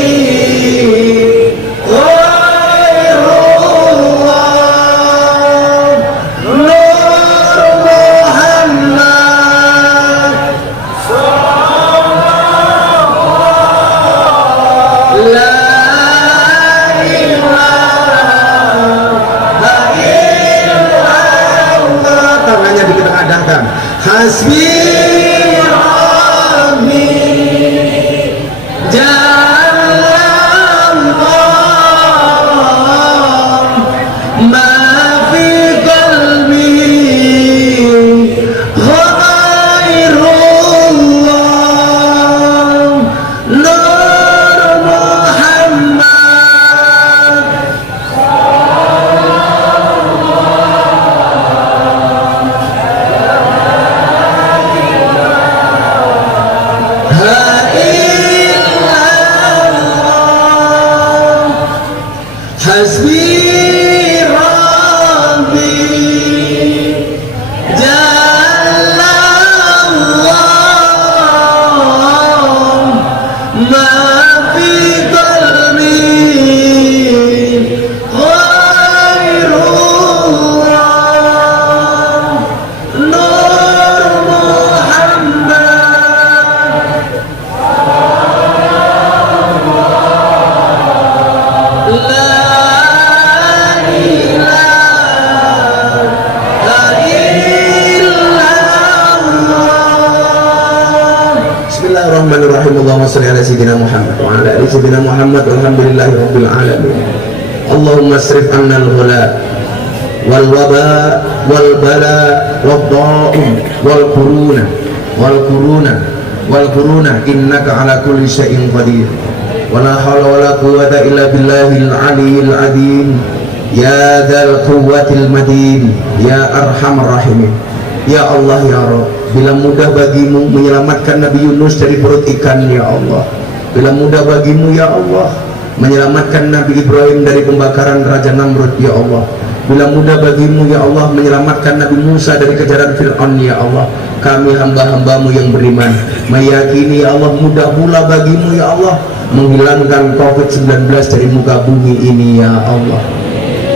hasbi rabbi jallallah ma fi qalbi ghairullah Nur Muhammad. Hasbi rabbi jallallah ma fi qalbi ghairullah Nur Muhammad. Bismillahirrahmanirrahim. Allahumma shalli ala sayyidina Muhammad wa ala ali sayyidina Muhammad walhamdulillahi rabbil alamin. Allahumma asrif anna al-ghala wal waba wal bala wad da'un wal quruna innaka ala kulli syai'in qadir. Wala hawla wala quwwata illa billahil aliyyil azim. Ya dzal quwwatil matin, ya arhamar rahimin. Ya Allah ya Rabb, bila mudah bagimu menyelamatkan Nabi Yunus dari perut ikan ya Allah, bila mudah bagimu ya Allah menyelamatkan Nabi Ibrahim dari pembakaran Raja Namrud ya Allah, bila mudah bagimu ya Allah menyelamatkan Nabi Musa dari kejaran Fir'aun ya Allah, kami hamba-hambamu yang beriman meyakini ya Allah mudah pula bagimu ya Allah menghilangkan COVID-19 dari muka bumi ini ya Allah.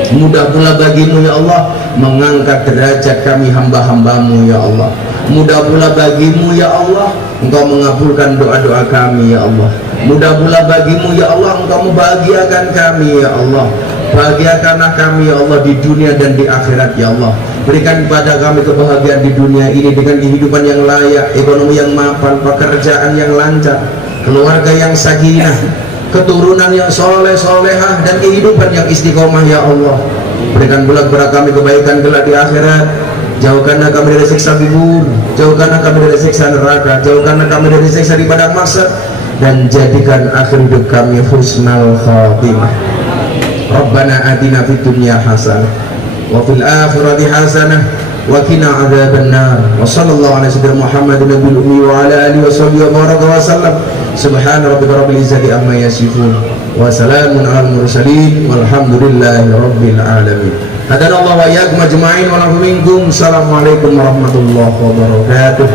Mudah pula bagimu ya Allah mengangkat derajat kami hamba-hambamu ya Allah. Mudah pula bagimu ya Allah Engkau mengabulkan doa-doa kami ya Allah. Mudah pula bagimu ya Allah Engkau membahagiakan kami ya Allah. Bahagiakanlah kami ya Allah di dunia dan di akhirat ya Allah. Berikan kepada kami kebahagiaan di dunia ini dengan kehidupan yang layak, ekonomi yang mapan, pekerjaan yang lancar, keluarga yang sakinah, keturunan yang soleh solehah, dan kehidupan yang istiqomah ya Allah. Berikan bulat berat kami kebaikan kelak di akhirat. Jauhkanlah kami dari siksa kubur, jauhkanlah kami dari siksa neraka, jauhkanlah kami dari siksa di padang mahsyar, dan jadikan akhir hidup kami husnal khatimah. Rabbana atina fid dunya hasanah wa fil akhirati hasanah wa qina adzabannar. Wa sallallahu ala sayyidina Muhammadin nabiyil ummi wa ala alihi washabbihi wa baraka wa sallam. Subhana rabbika rabbil izzati amma yasifun wa salamun alal mursalin walhamdulillahi rabbil alamin. Hadanallahu wa iyyakum ajma'in wa lakum minkum. Assalamualaikum warahmatullahi wabarakatuh.